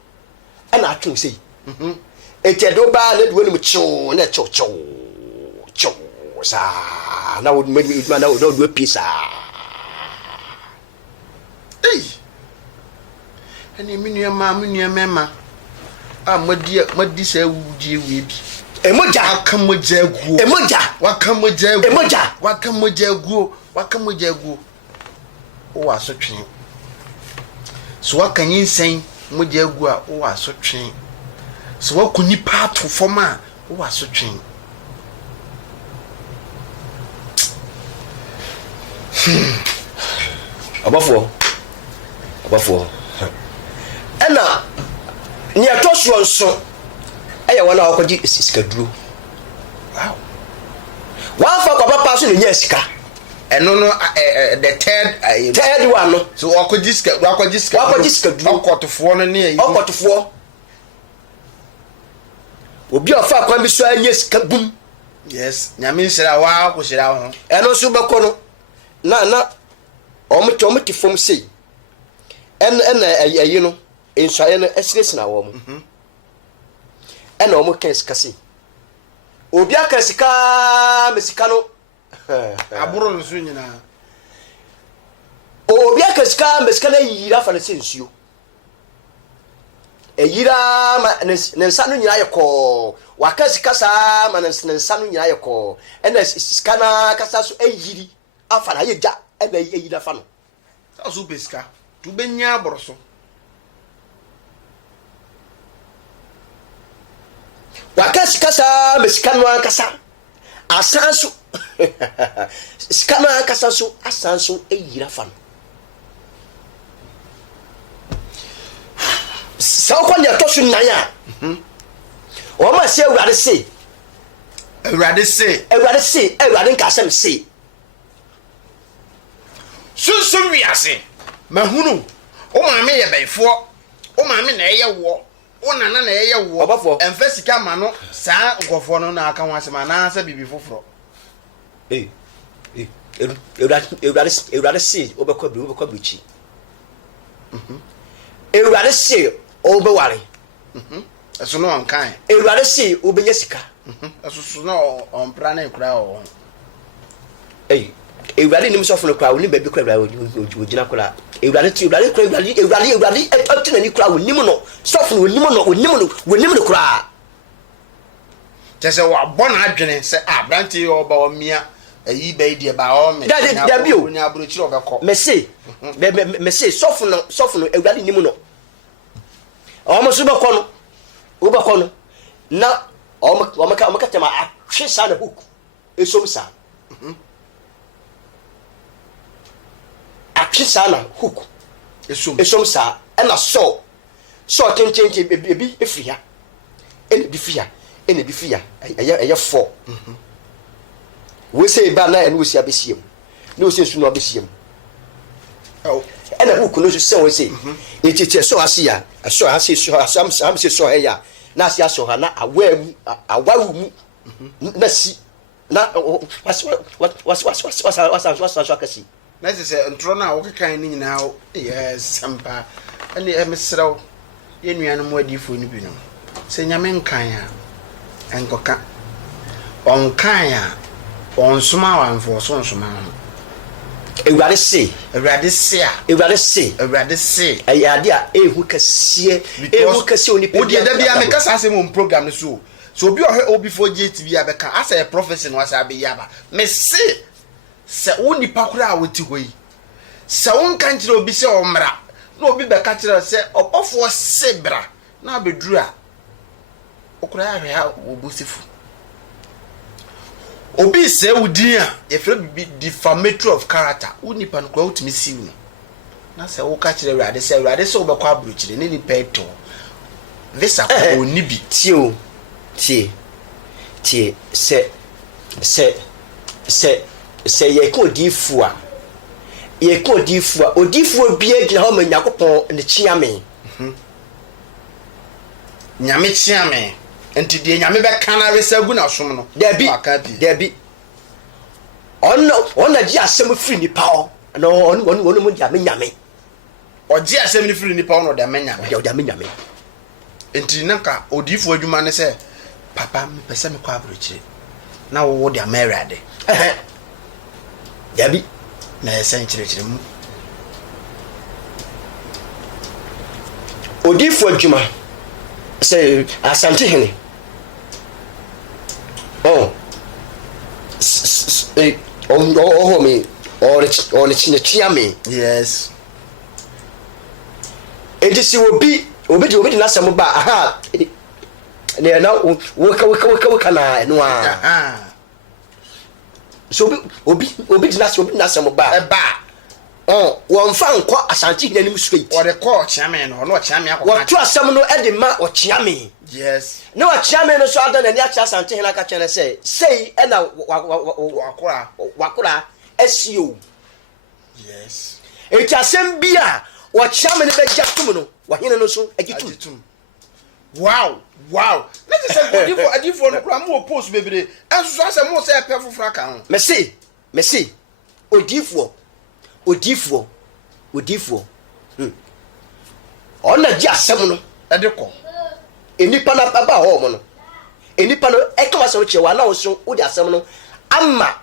ena atwe sei etedo ba na duwe ni mcho na cho sa na wo na wo do pisa ene minua mema a madi sa wudi we bi emoja akamoja aguo wakamoja aguo o wasotwe so wakanyi nsen moja aguo a o wasotwe so wakuni pato foma o wasotwe abafo ena ni atoso nso aya wana wakoji sika duro wow wafa kwa papa so nya sika eno no the third one no so wakoji sika duro okotofo no ne yi okotofo obi afa kwa bi so anya sika bum yes nyame nsira wa ko shira ho eno so beko no na omti fom sei en ayi no ensuaye no esres na wo mu ena omo kensika sei obi aka sika mesika no aburo no so nyina obi aka sika mesika na yira fa na sensuo eyira ma nensa no nyina yekọ waka sika sa ma nensa no nyina yekọ ena sika na kasa so eyiri afa na yeja ena eyira fa no so beska tu benya aboroso waka sika sa mesika no akasa asanso sika no akasa so asanso eyira fa no sa ko nya to so nanya o ma se awurade se awurade nka asem se sunsun wiase mahunu o ma me ye befo o ma me na eye wo o nana na eye wo emfa sika ma no saa nkofo no na aka ho asema na sa bibi foforo awurade se obekwa bichi awurade se obeware eso no ankan awurade se obenya sika Aso no on plan e kura o. Ewurade nim sɔfo no kura oni baabi kura ogina kura ewurade kura ewurade ɛtɔ na ni kura onim no sɔfo no onim no kura Tese wa bona adwene se abrante oba o mia ayi bai de ba o me dabi o nya abro chiro obekɔ me say sɔfo no ewurade nim no ɔmo so bɛkɔ no na ɔmo ka tema ahwe sa na hook esom sa ahwe na hook esom sa ɛna so tenten ebi efiri ha ɛna bi fia ɛyɛ 4 we say ba na ɛna wosi abesiem na wosi nsu no abesiem ɛna hook no so we say etete so ase ya so ase so am se so ya na ase aso ha na awawu mu na si na was akasi na se ntro na wo kekan ni nyina yes sampa ani emsrew ye nuanu mu adifo ni bi no se nyame nkan a enkoka onkan a onsoma wanfo so nsoma no ewurade se ayade a ehu kase oni pe odi da bia me kasa asem on program no so obi obi for GTV abeka asa prophecy no asa be yaba me se woni pakura a woti hoyi se won kan kire obi se omra na obi be ka kire se obofo sebra na abeduru a okura ahwe ha obusifu obi se wudin a efre bi defamatory of character woni pa no kura wotimi siw no na se wo ka kire Awurade se obekọ abrochire ne ni peto this a ko ni bi tie se ye ko difu a odifu bia gina ho Nyakopon ne chiame nyame chiame enti de nyame be kana resagu na som no dabi ona ji asem firi nipa ho no onu mu dia nyame oji asem ni firi nipa ho no da nyame enti nanka odifu adwuma ne se papa me pese me kwa abrochire na wo de Awurade dabi na esen chire mu odifu adwuma se asante hene me or chiame yes edisi obi na asem ba aha ne na wo na no a so obi dina asem ba won fa nkọ asante hina nim straight o de call chiame no chiame akọ wo to asem no e de ma o chiame yes no o chiame no so adan na acha asante hina ka chene sei e na wakura SEO yes e ti asem bia o chiame ne be jatum no wa hina no so agitum wow let's say adifo no kura mo post bebre enso asem mo say pe fofra ka ho merci odifo ona ji asem no edeko enipa na baba ho mo no enipa no e ka asem chewa na wo so odi asem no ama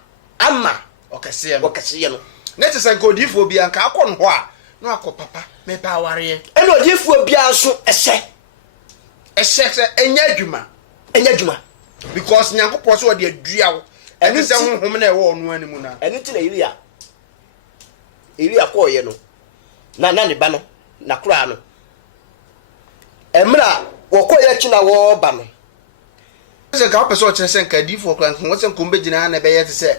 okese no let's say odifo bi anka akọ no ho a no akọ papa me pa aware eno odifo bi anso ese enya adwuma because Nyankopon so de adua wo ene se honhom na e wo onu animu na ene ti na Elia ko ye no na ne ba no na kura no emra wo ko ye chi na wo ba no se ka opeso kire se nka difo kura nko se nko be gina na be ye se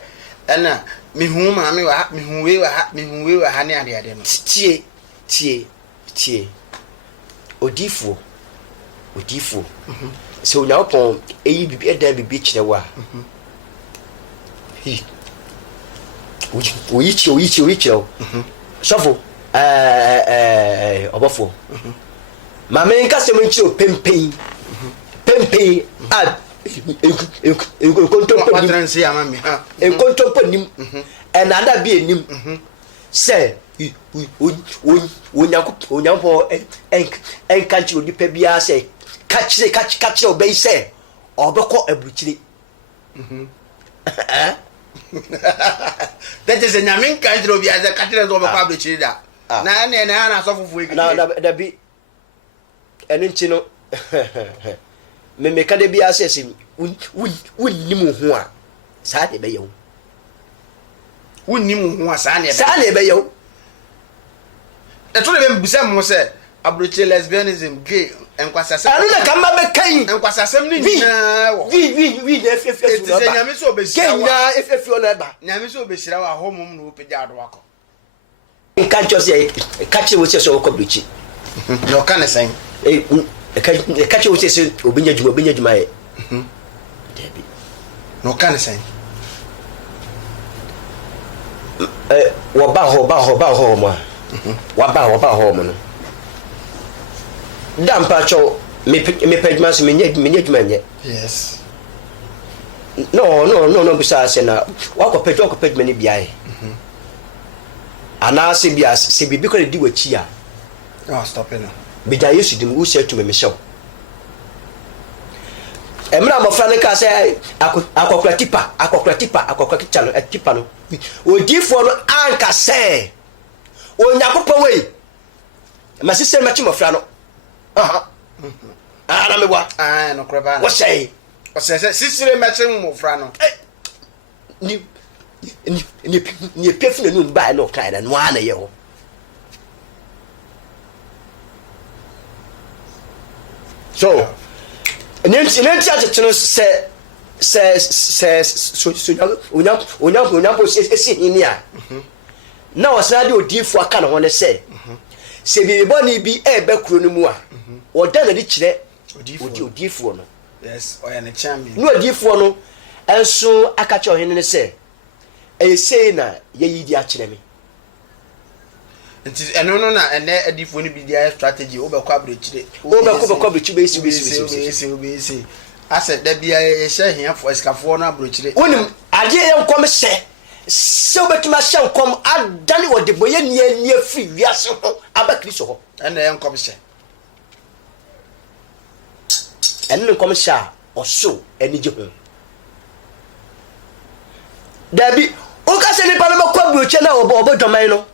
ena mihu ma me wa mihu we wa ha ne ade no tie odifo so Nyakopon eyi bibi eda bibi kire wa oyi kire sofo obofo mama nka se mo nchi o pempei a enkontompo nim enanda bi enim se Onyankopon enkanchi onipa bia se kachire obey se obeko abruchire that is a nyamin country obi as a country zo obeko abruchire da na na so fufu egi na da bi eni nchi no me meka de bi asese wunnim ho a saa de be yew wunnim ho a saa ne be yew eto le be mbisa mo se abroche lesbianism gay enkwasasem anu na kamba be kan enkwasasem ni nyina wo vi na efefe no ba nyame so obesira wa na efefe no ba nyame so obesira wa homom no opegya ado akọ nka chose kache wo se so ko bichi no kan sen kache wo se obinya juma e debi no kan sen wo ba ho mo wa ba ho mo no dampa cho me pejma so menye juma nye yes no bisa se na wa ko pejma ni biae ana se bia se bibi ko di wachi a oh stop it no bija yesu dim wo se tume me hyew emra mo fra ne ka se akokra tipa no tipa no odifo no anka se onyakopo we ma sise ma chi mo fra no ana me wa no kreba wo sei o se sisire ma chi mo fra no ni pefu na nu ba no kai na no ana ye ho so nenti ateteno se unya po esi hini a na wasade odifo aka na ho ne se bi boni bi ebe kuro no mu a oda na di kire odifo no yes o ya ne champion no odifo no enso aka che ohene ne se sei na ye di a kire me nti eno no na ene adifo ni bi dia strategy obekọ abrochire obekọ abrochire besi ase da bia ye hye hiafo eskafo no abrochire wonim ade ye nkom se obetuma hye nkom adane wode boye ni afiri wiase ho abakristo ho ene ye nkom hye ene nkom hye a oso eni je ho dabi o ka se ni pa no makọ abrochire na obodwaman no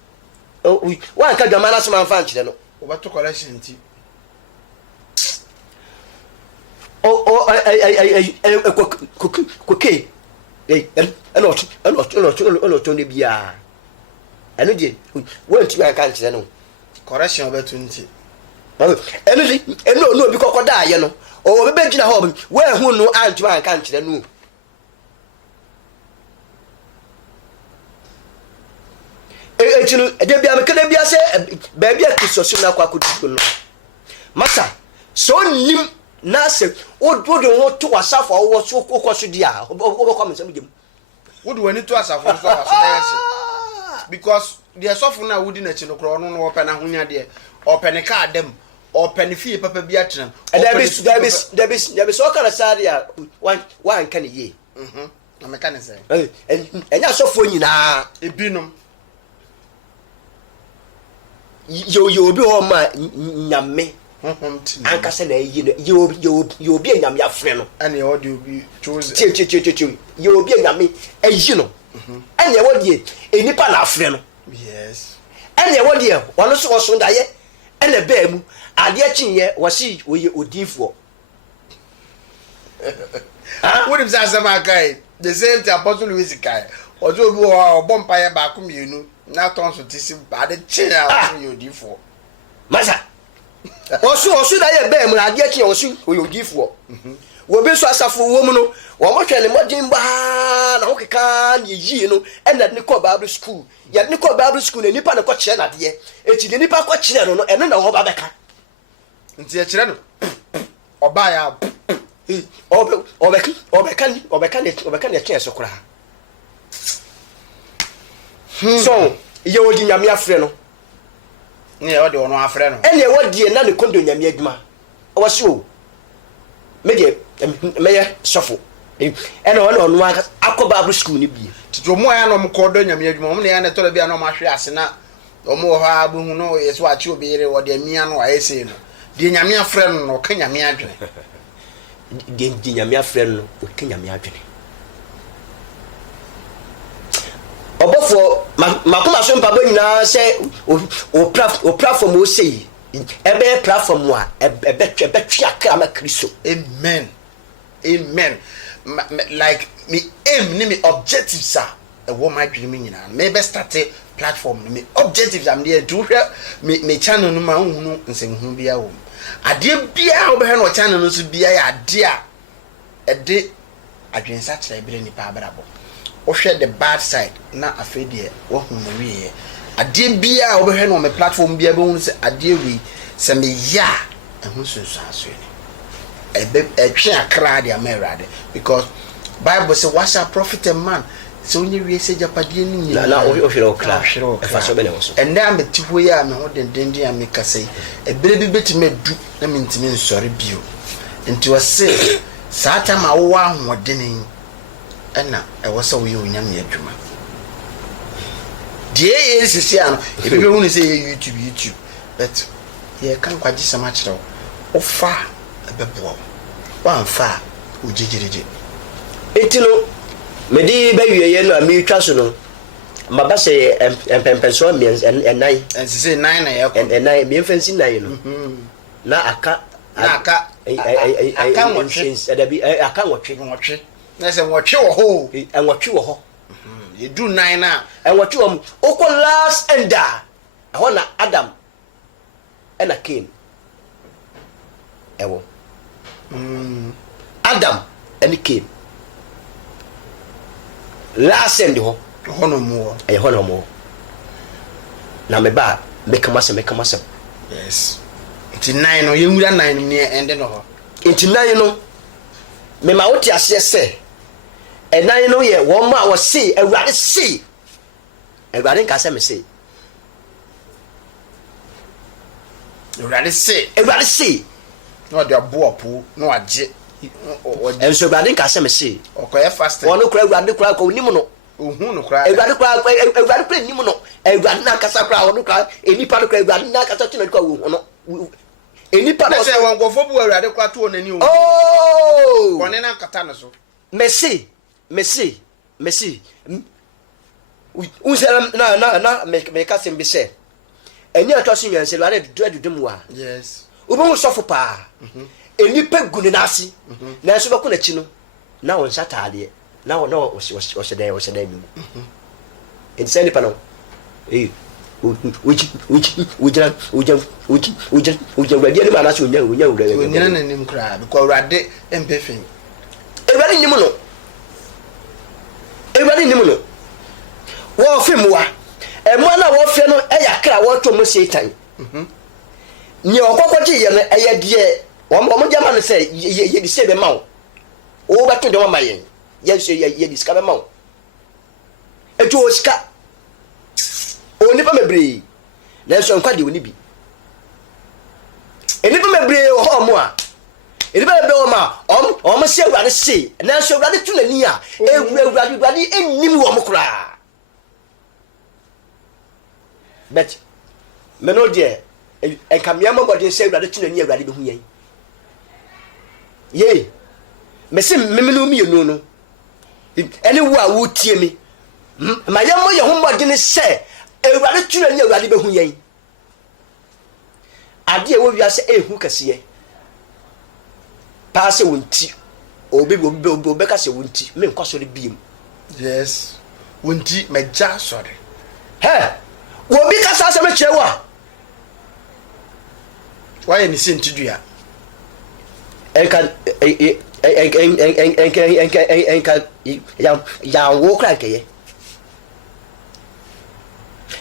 wa ka dwama na so man fa nkyere no obato collection ti koke eno ne bia eno je won ti an kan kyere no correction obetu nti eno bi kokoda aye no o be gina ho we hu no anti an kan kyere no etinu de bia me kada bia se ba bia kisoso na kwa kudu no masa so nim na se odo wo to wasafo wo so kokoso dia obekọ me se mjem wodu wani to asafo so waso da yesi because the asafo na wudi na chi no kro no ope na hunya de ope ne ka dem ope ne fie papa bia tena there be so kana saria wan kan ye na me kan se enya asafo nyina ebinom yo bi o ma nyame anka se na yi no yo bi nyame afre no ane o de obi choose yo bi nyame ayi no ane wo de enipa na afre no yes ane wo de wono so daye ene ba mu ade akinye wo si oye odifo what if Zazama guy the same thing Apostle Louis guy ojo bi o bompa ye ba ko mienu na ton so tisi ba de chin a yo difo masa osu da ye be mu ade akinye osu oye odifo wo be so asafo wo mu no wo mo hwele modin ba na ho keka na yi no ena ne ko Bible school ya ne ko Bible school na nipa ne ko kire na de eti de nipa ko kire no eno na ho ba beka nti e kire no oba ya obeka ne kire so kura so ye odi nyame afre no ne odi ono afre no ene wodi na ne kondo nyame adwuma o wase o meye sofo ene ono akọ Bible school ni bi tito mo ya no mo kodo nyame adwuma mo ne ya ne tore bia no mo ahwe ase na omo ho abu hu no yeso achi obere wodi amia no ayese no de nyame afre no no ka nyame adwene di nyame afrɛ no o ke nyame adwene obofo makoma so mpabo nyina sɛ o platform o sei ebe platform wa ebe twa akra ma Kristo. Amen. Like me aim ni me objectives are a woman dreaming nyina me be start platform me objectives am there to hwɛ me channel no ma hunu nsenhu bia wo ade bia wo be hwɛ no channel no so bia ya ade a ɛde adwensa kyerɛ bere nipa abrabo wo hwɛ the bad side na afedie wo hunu wiye ade bia wo be hwɛ no me platform bia be hunu sɛ ade wi sɛ me ya ɛho sunsu aso ni ɛtwe akra de amerade because Bible say what shall profit a man so only we say japadie ni na o hwere okra fa so be ne wo so and na me tiho ya me ho denden a me kasai ebere bi betime du na me ntimi nsori bio nti wo se saata ma wo ahoden ɛna ɛwɔ sɛ wo ye onyame adwuma die ye sisi ano ebi be hu ni say YouTube but ye kan kwaji sama kyerɛw wo fa ebeboa wan fa o jijireje etino medi ba wiye no ami twa so no maba se empempenso enai ensise 9 na ye ko enai me mfansi 9 no na aka nwotwe edabi aka nwotwe na se nwotwe wo ho enwotwe wo ho ye du 9 na enwotwe wo okọ last ender ho na Adam ena Cain ewo Adam and Cain last end ho no more na me ba make masem yes nti 9 no ye nwura 9 ni ende no ho nti 9 no me ma woti ase se e 9 no ye wo ma wo se awurade nka se me se awurade se no de aboapo no agye enso awurade nka se me se okoye fasting wono kura awurade kura ko nim no ohun no kura awurade kura nim no awurade na kasa kura wono kura enipa no kura awurade na kasa tuna kura wo no enipa no se won gofo bu awurade kura to onani o woni na kata no so Messi unse na me ka sem bi se eni atoso nyanse lo ade dudum wa yes ubo sofo pa enipa gune na ase na so bako na chi no na won sataade na o sedai mi ensani pa no ujira wadi ni ma na so nya nya na nim kra because rade empefin everybody nimu no wo film wa emo na wo fe no eya kra wo to mo Satan ni okokoti ye no eye de o jama no say ye di se be ma wo ba to de wo ma ye ye di ska be ma etu o ska oni pa mebre na so nkwa de oni bi eni pa mebre ho mo a eni pa mebre ho ma o se awurade se na so awurade tu nani a awurade ennim wo mo kra bet meno de e kamia mabode se awurade tu nani awurade be hu yen ye mesi memenu mi yenu no eni wo a wo tie mi ma ye mo ye ho mode ne se awurade tu nani awurade be hu yen ade e wo wiase ehu kase paase wonti obi ka se wonti me nko so de biem yes wonti meja sorry wo bi ka sa se me chewa why ni se ntidua enka ya wo kra keye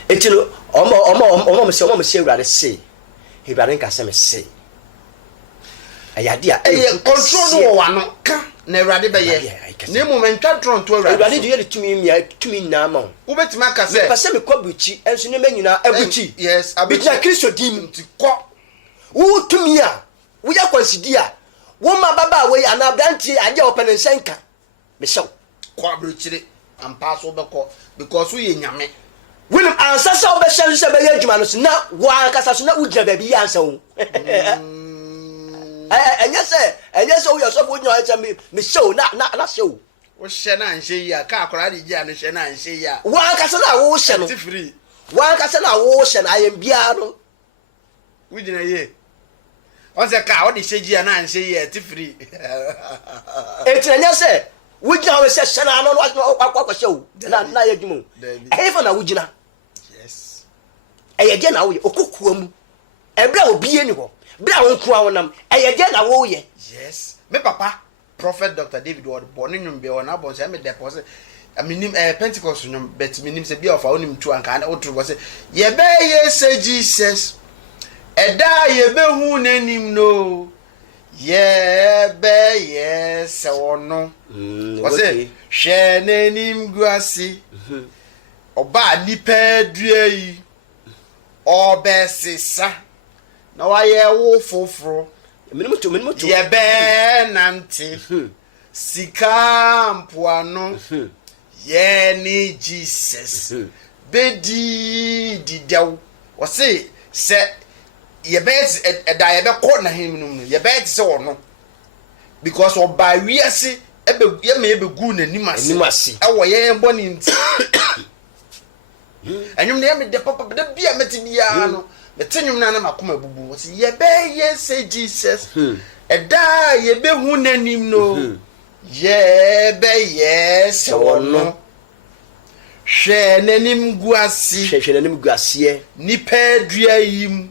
etino omo me se awurade se awurade nka se me se ayadia control no wa no ka na awurade be ye na mu mentwa tron to awurade de ye tumi na ma wo betima ka se me pese me kwabuchi enso ne manyina abuchi yes abitna Kristo dim nti ko wo tumi a wo ya konsidi a wo ma baba we ana abrantie aje open nsenka me sew ko abrochire ampa so be ko because we nyame William ansasa obeshan se be ye adwuma no na wo ankasa so na ugina ba bi ansa wo ɛnyɛ sɛ woyɛ sɔfo wonya sɛ mehyɛ wo na hyɛ wo wohyɛ no anhyɛ yi a ka akɔra de gya no hyɛ no anhyɛ yi a woankasa no a wohyɛ no free wankasa na wohyɛ no ayɛmbiaa no wogyina yie ɔsɛ ka wode hyɛ gyi a na anhyɛ yi a free ɛnti ɛnyɛ sɛ wogyina hɔ sɛ hyɛ no ano wakɔhyɛ wo na yɛ adwuma wo ɛyɛfa na wogyina yes ɛyɛ deɛ na woyɛ ɔkɔkua mu ɛberɛ a obie ni hɔ berɛ a wonkoa wo nam ɛyɛ deɛ na woyɛ yes me papa prophet Dr. David wɔde bɔne nwom bɛ wɔ n'abɔ sɛ ɛmɛ dɛpɔ sɛ minim Pentecost nwom bet minim sɛ bi a ɔfa wonim tu anka na wotoro bɔ sɛ yɛbɛyɛ sɛ Jesus ɛda yɛbɛhu n'anim no yɛbɛyɛ sɛ wɔno wɔsɛ hwɛ n'anim gu ase ɔbaa nipa dua yi ɔbɛsesa na wayɛ wo foforo yɛbɛɛ nante sika mpoano yɛne Jesus bɛdi didɛw wɔse sɛ yɛbɛyɛ ɛda yɛbɛkɔ n'ahem no mu yɛbɛyɛ te sɛ wɔno because ɔbaa wiase yɛma yɛbɛgu n'anim ase ɛwɔ yɛn bɔ ne nti ɛnwom na yɛmede papa da bia mɛte biara no mete nwom na makoma bubu wɔse yɛbɛyɛ sɛ Jesus ɛda yɛbɛhu n'anim no yɛbɛyɛ sɛ wɔno hwɛ n'anim gu aseɛ nipa dua yi mu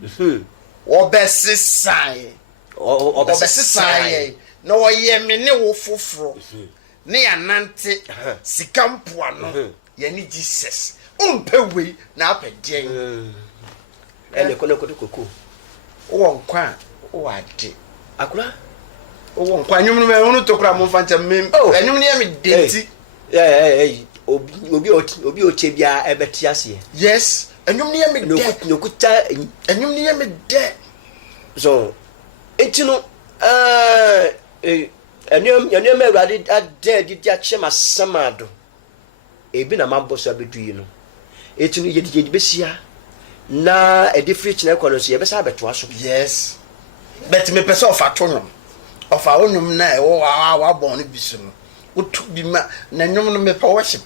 ɔbɛsesae na ɔyɛ me ne wo foforo ne yɛnante sika mpoano yɛne Jesus ɔmpɛ wei na apɛ deɛn ɛne kɔnɔ koko wowɔ nkwa a wowɔ ade akora wowɔ nkwa nwom no ɛho no tokora momfa nkyɛ mem ɛnwom no yɛ me denti obi otie biara ɛbɛte aseɛ yes ɛnwom no yɛ me dɛ nokuta ɛnwom no yɛ me dɛ so enti no ɛnwom awurade adɛ didi akyɛ masɛm ado ebi na mabɔ so abɛdu yi no enti no yɛde bɛsia na ɛde firi kyena kɔ no so yɛbɛsa abɛtoa so yes but mepɛ sɛ ɔfa to nwom ɔfa wo nwom na ɛwɔ wabɔn no bi so no wotu bi ma na nwom no mepɛ worship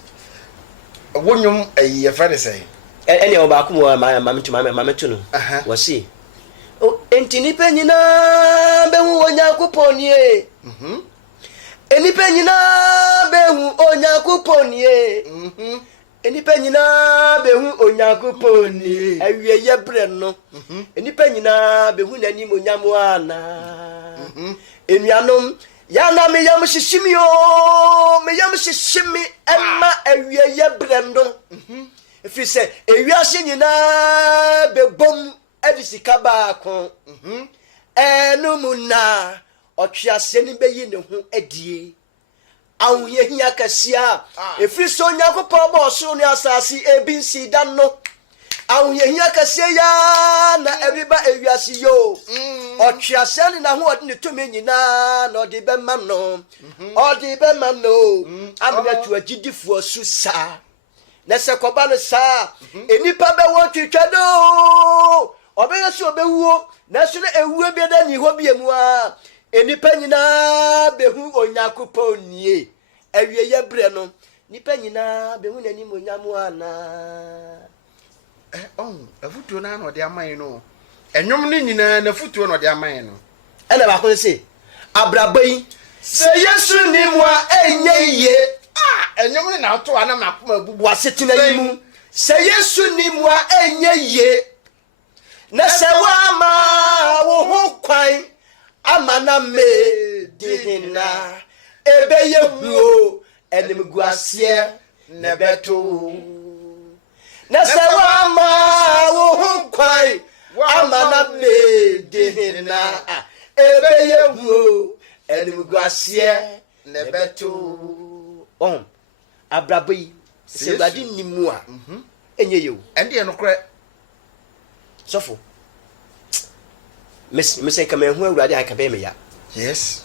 wo nwom ayi yɛfrɛ ne sɛ ɛne ɔbaako mu mameto no wɔse enti nipa nyinaa bɛhu onyankopɔn nie enipa nyinaa bɛhu onyankopɔn nie enipa nyinaa bɛhu onyankopɔn nie awie yɛ brɛ no enipa nyinaa bɛhu n'anim onyamo ana enuanom yana meyam hyehyimi ɛma awie yɛ brɛ no ɛfiri sɛ ewiase nyinaa bɛbom adi sika baako ɛno mu na ɔtweaseɛ no bɛyi ne ho adie ahoyɛhia kɛseɛ a ɛfiri sɛ onyankopɔn bɔ ɔsoro ne asase ebi nsi da no ahoyɛhia kɛseɛ yaa na ɛreba ewiase yo ɔtweaseɛ ne n'ahoɔde ne tumi nyinaa na ɔde bɛma no amena tu agyidifoɔ so saa na sɛ kɔba no saa enipa bɛwɔ twitwa do ɔbɛyɛ sɛ ɔbɛwuo nanso na ewuo bi da ni hɔ bi mu a enipa nyinaa behu onyankopɔn nie awie yɛ brɛ no nipa nyinaa behu n'anim onyamo ana afutuo na ɔde aman no ɛnwom no nyinaa na afutuo na ɔde aman no ɛna baako sɛ abraba yi sɛ Yesu ni mu a ɛnyɛ yie ɛnwom no na ato ana makoma bubu wasetena yi mu sɛ Yesu ni mu a ɛnyɛ yie na sɛ wama wo ho kwan ama na me dihina ebeye huo enim guaseɛ na beto na sɛ wama wo ho kwan ama na me dihina ebeye huo enim guaseɛ na beto abraba yi sɛ awurade nimu a ɛnyɛ yɛwo ɛndeɛ no korɛ sɔfo mesɛ nka mahu awurade a kabɛɛ me ya yes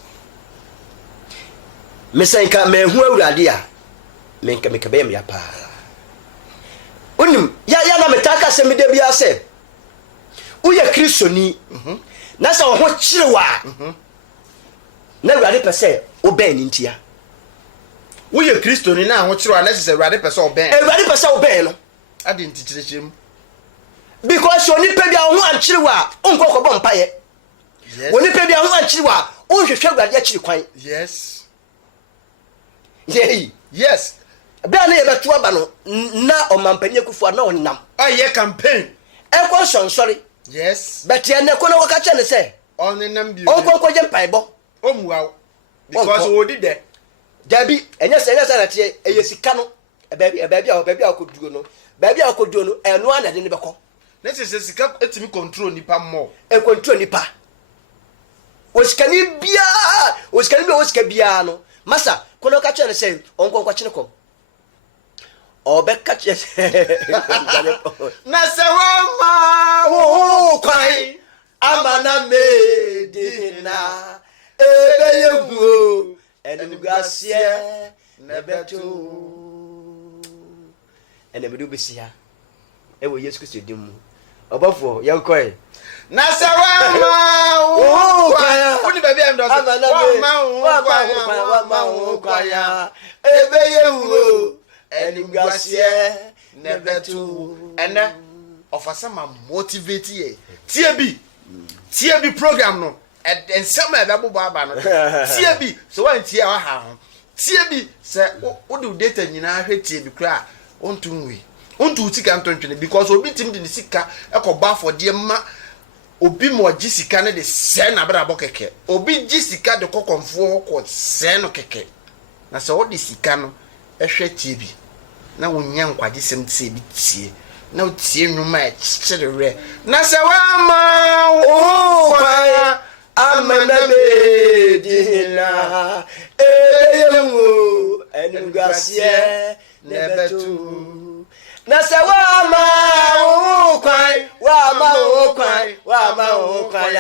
mesɛ nka mahu awurade a menka mekabɛɛ me ya paa wonim ya na metaka sɛ meda bia sɛ woyɛ kristoni na sɛ wo ho kyerew a na awurade pɛ sɛ wobɛn ne ntia woyɛ kristoni na ho kyerɛ ana sɛ awurade pɛ sɛ ɔbɛn awurade pɛ sɛ wobɛn no ade nti kyerɛkyerɛ mu because onipa bi a wo ho ankyere wa onkɔ kɔbɔ mpaeɛ onipa bi a wo ho ankyere wa onhwehwɛ awurade akyiri kwan yes yes bia na yɛbɛto aba no na ɔmampani akufo na ɔnam ɔyɛ campaign ɛkɔ nsɔnsɔre yes bɛteɛ nnɛ kɔ na wɔka kyɛ ne sɛ ɔnenam bio ɔnkɔnkɔgye mpaebɔ ɔmuaw because ɔdi dɛ dabi ɛnyɛ sɛ na teɛ ɛyɛ sika no baabi a ɔkɔduo no ɛno a na de ne bɛkɔ ne sɛ sika etimi control nipa mmɔ ɛkɔntrol nipa osikani biara no masa kɔ na wɔka kyɛ ne sɛ ɔnkɔnkɔkye ne kɔm ɔbɛka kyɛ na sɛ wɔma wo kwan ama na medina ɛbɛyɛ huo ɛnimguaseɛ na ɛbɛto ɛna mede wobɛsi ha ɛwɔ yesu kristo din mu ɔbɔfoɔ yɛnkɔe na sɛ wɔma wo kwan wone baabi a mdɔ sɛ wɔma wo kwan ɛbɛyɛ huo ɛnimguaseɛ na ɛbɛto ɛnɛ ɔfasa ma motivate yɛ tie bi program no nsɛm a ɛbɛbobɔ aba no tie bi sɛ woantie a waha ho tie bi sɛ wode wo data nyinaa hwɛ tie bi koraa wonto nwe wonto wo sika ntontwene because obi tim de ne sika ɛkɔbɔ afɔdeɛ ma obi ma ɔgye sika no de sɛe n'abrabɔ kɛkɛ obi gye sika de kɔkɔmfoɔ kɔ sɛe no kɛkɛ na sɛ wode sika no ɛhwɛ tie bi na wonya nkwagyesɛm te sɛ bi tie na wotie nnwuma a ɛkyekyere na sɛ woama wo kwan ama na medina ɛbɛyɛ huo ɛnimguaseɛ na ɛbɛto na sɛ woama wo kwan a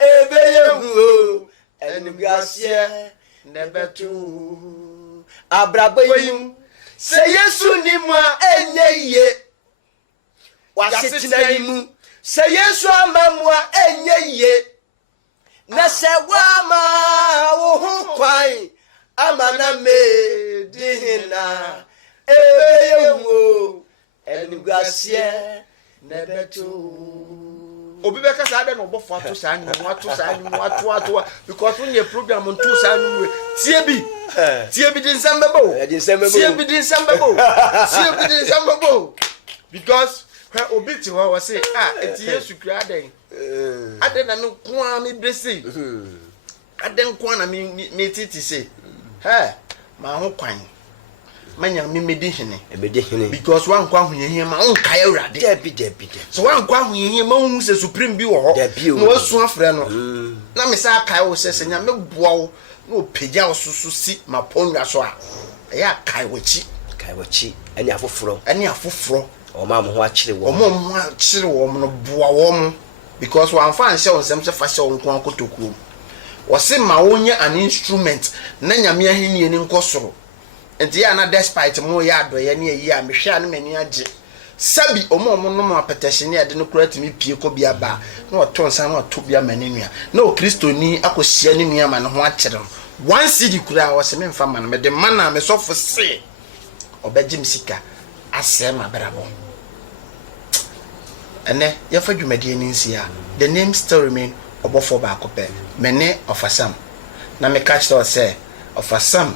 ɛbɛyɛ huo ɛnimguaseɛ na ɛbɛto abrabɔ yi sɛ yesu ni mu a ɛnyɛ yie wasetena yi mu sɛ yesu ama mu a ɛnyɛ yie na sɛ woama wo ho kwan ama na medina ɛbɛyɛ huo ɛnimguaseɛ na ɛbɛto obi bɛka saa dɛ na ɔbɔfo ato saa nwom ato because when your program nto saa nwom tie bi di nsɛm bɛbɔ because when obi te hɔ wɔ se eti yesu kura aden na me ko a me brese aden ko na me titi se ma ho kwan manya me medi hene because wan kwa hoyehia ma on kae awurade debi so wan kwa hoyehia ma hu se supreme bi wo ho na wasu afrɛ no na me sa kae wo se nya me boa wo na opagya wo so si ma ponwa so a ɛyɛ kae wachi ɛne afoforo ɔma mo ho akyere wo no boa wo mo because wan fa anhyɛ wo nsɛm sɛ fa hyɛ wo nko akotokuo wɔse ma wonya an instrument na nyame ahenie ni nkɔsoro enti ya na despite mo ya adoye ne yi a mehwe ane mani agye sabi omo no mo apetahye ne ade no kura timi pie ko bia ba na oto nsa na oto bia mani nua na o kristoni akohia ne nua ma ne ho akyere no one cd kura wo se me mfa ma no me de mana me sofo se obegye msika asɛ ma brabo ene ya fa dwumade ni nsia the name still remain obofo ba akopɛ mene ofasam na me catch to say ofasam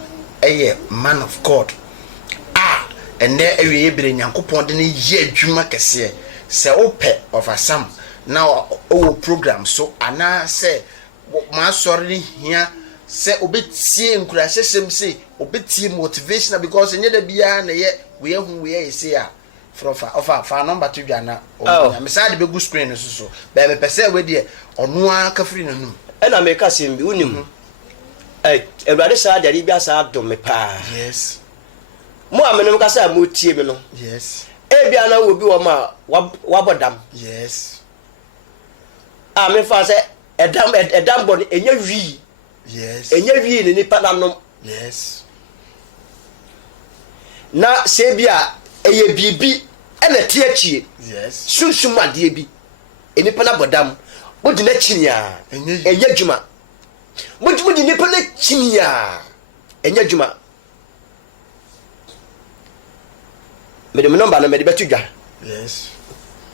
man of God and there every evening Yankopon de ye adwuma kese se opɛ ofasam now program so ana say ma sorry here say obetie encourage say obetie motivational because enye da bia na ye we hu we say a from fa number to dwana o me say de be screen so be pese we de ono aka free nanum e na me ka sem bi unim everybody said that he be asa do me pa yes mo amenem ka say mo tie me no yes e bia na wo bi wo ma wabodam yes me fa say edam body enya wi yes enya wi ni nipa nanom yes na se bia eye bibi e na tie achie yes sunsum ade bi enipa na bodam mo di na chinia enya djuma mo wodi nipa na chinia enya djuma me de number na me de betu dwa yes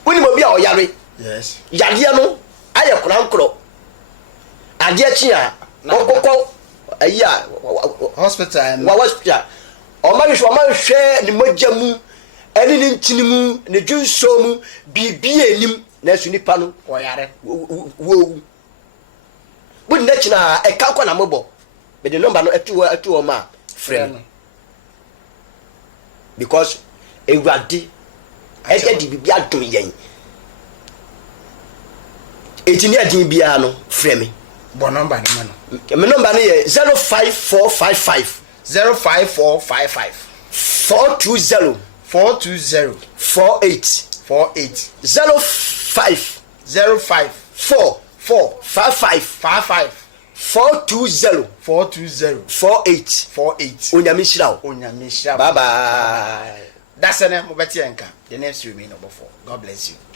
woni mo bia o yare yes yade no aye krankro ade chia kokko aya hospital wa hospital o ma hwe ni mojamu eni ni ntinimu ne dwunso mu bibie enim na su nipa no o yare wo wodi na china e ka kwa na mobo be the number no etu o ma friend because ewade e di bibia dum yen etini adin bia no frɛ me bo number ni ma no me number no ye 05455 05455 420 420 48 05 05 4 4 55 55 420 420 48 48 onyame shira onyame shira bye bye that's an mo betia nka the next remain number 4 god bless you.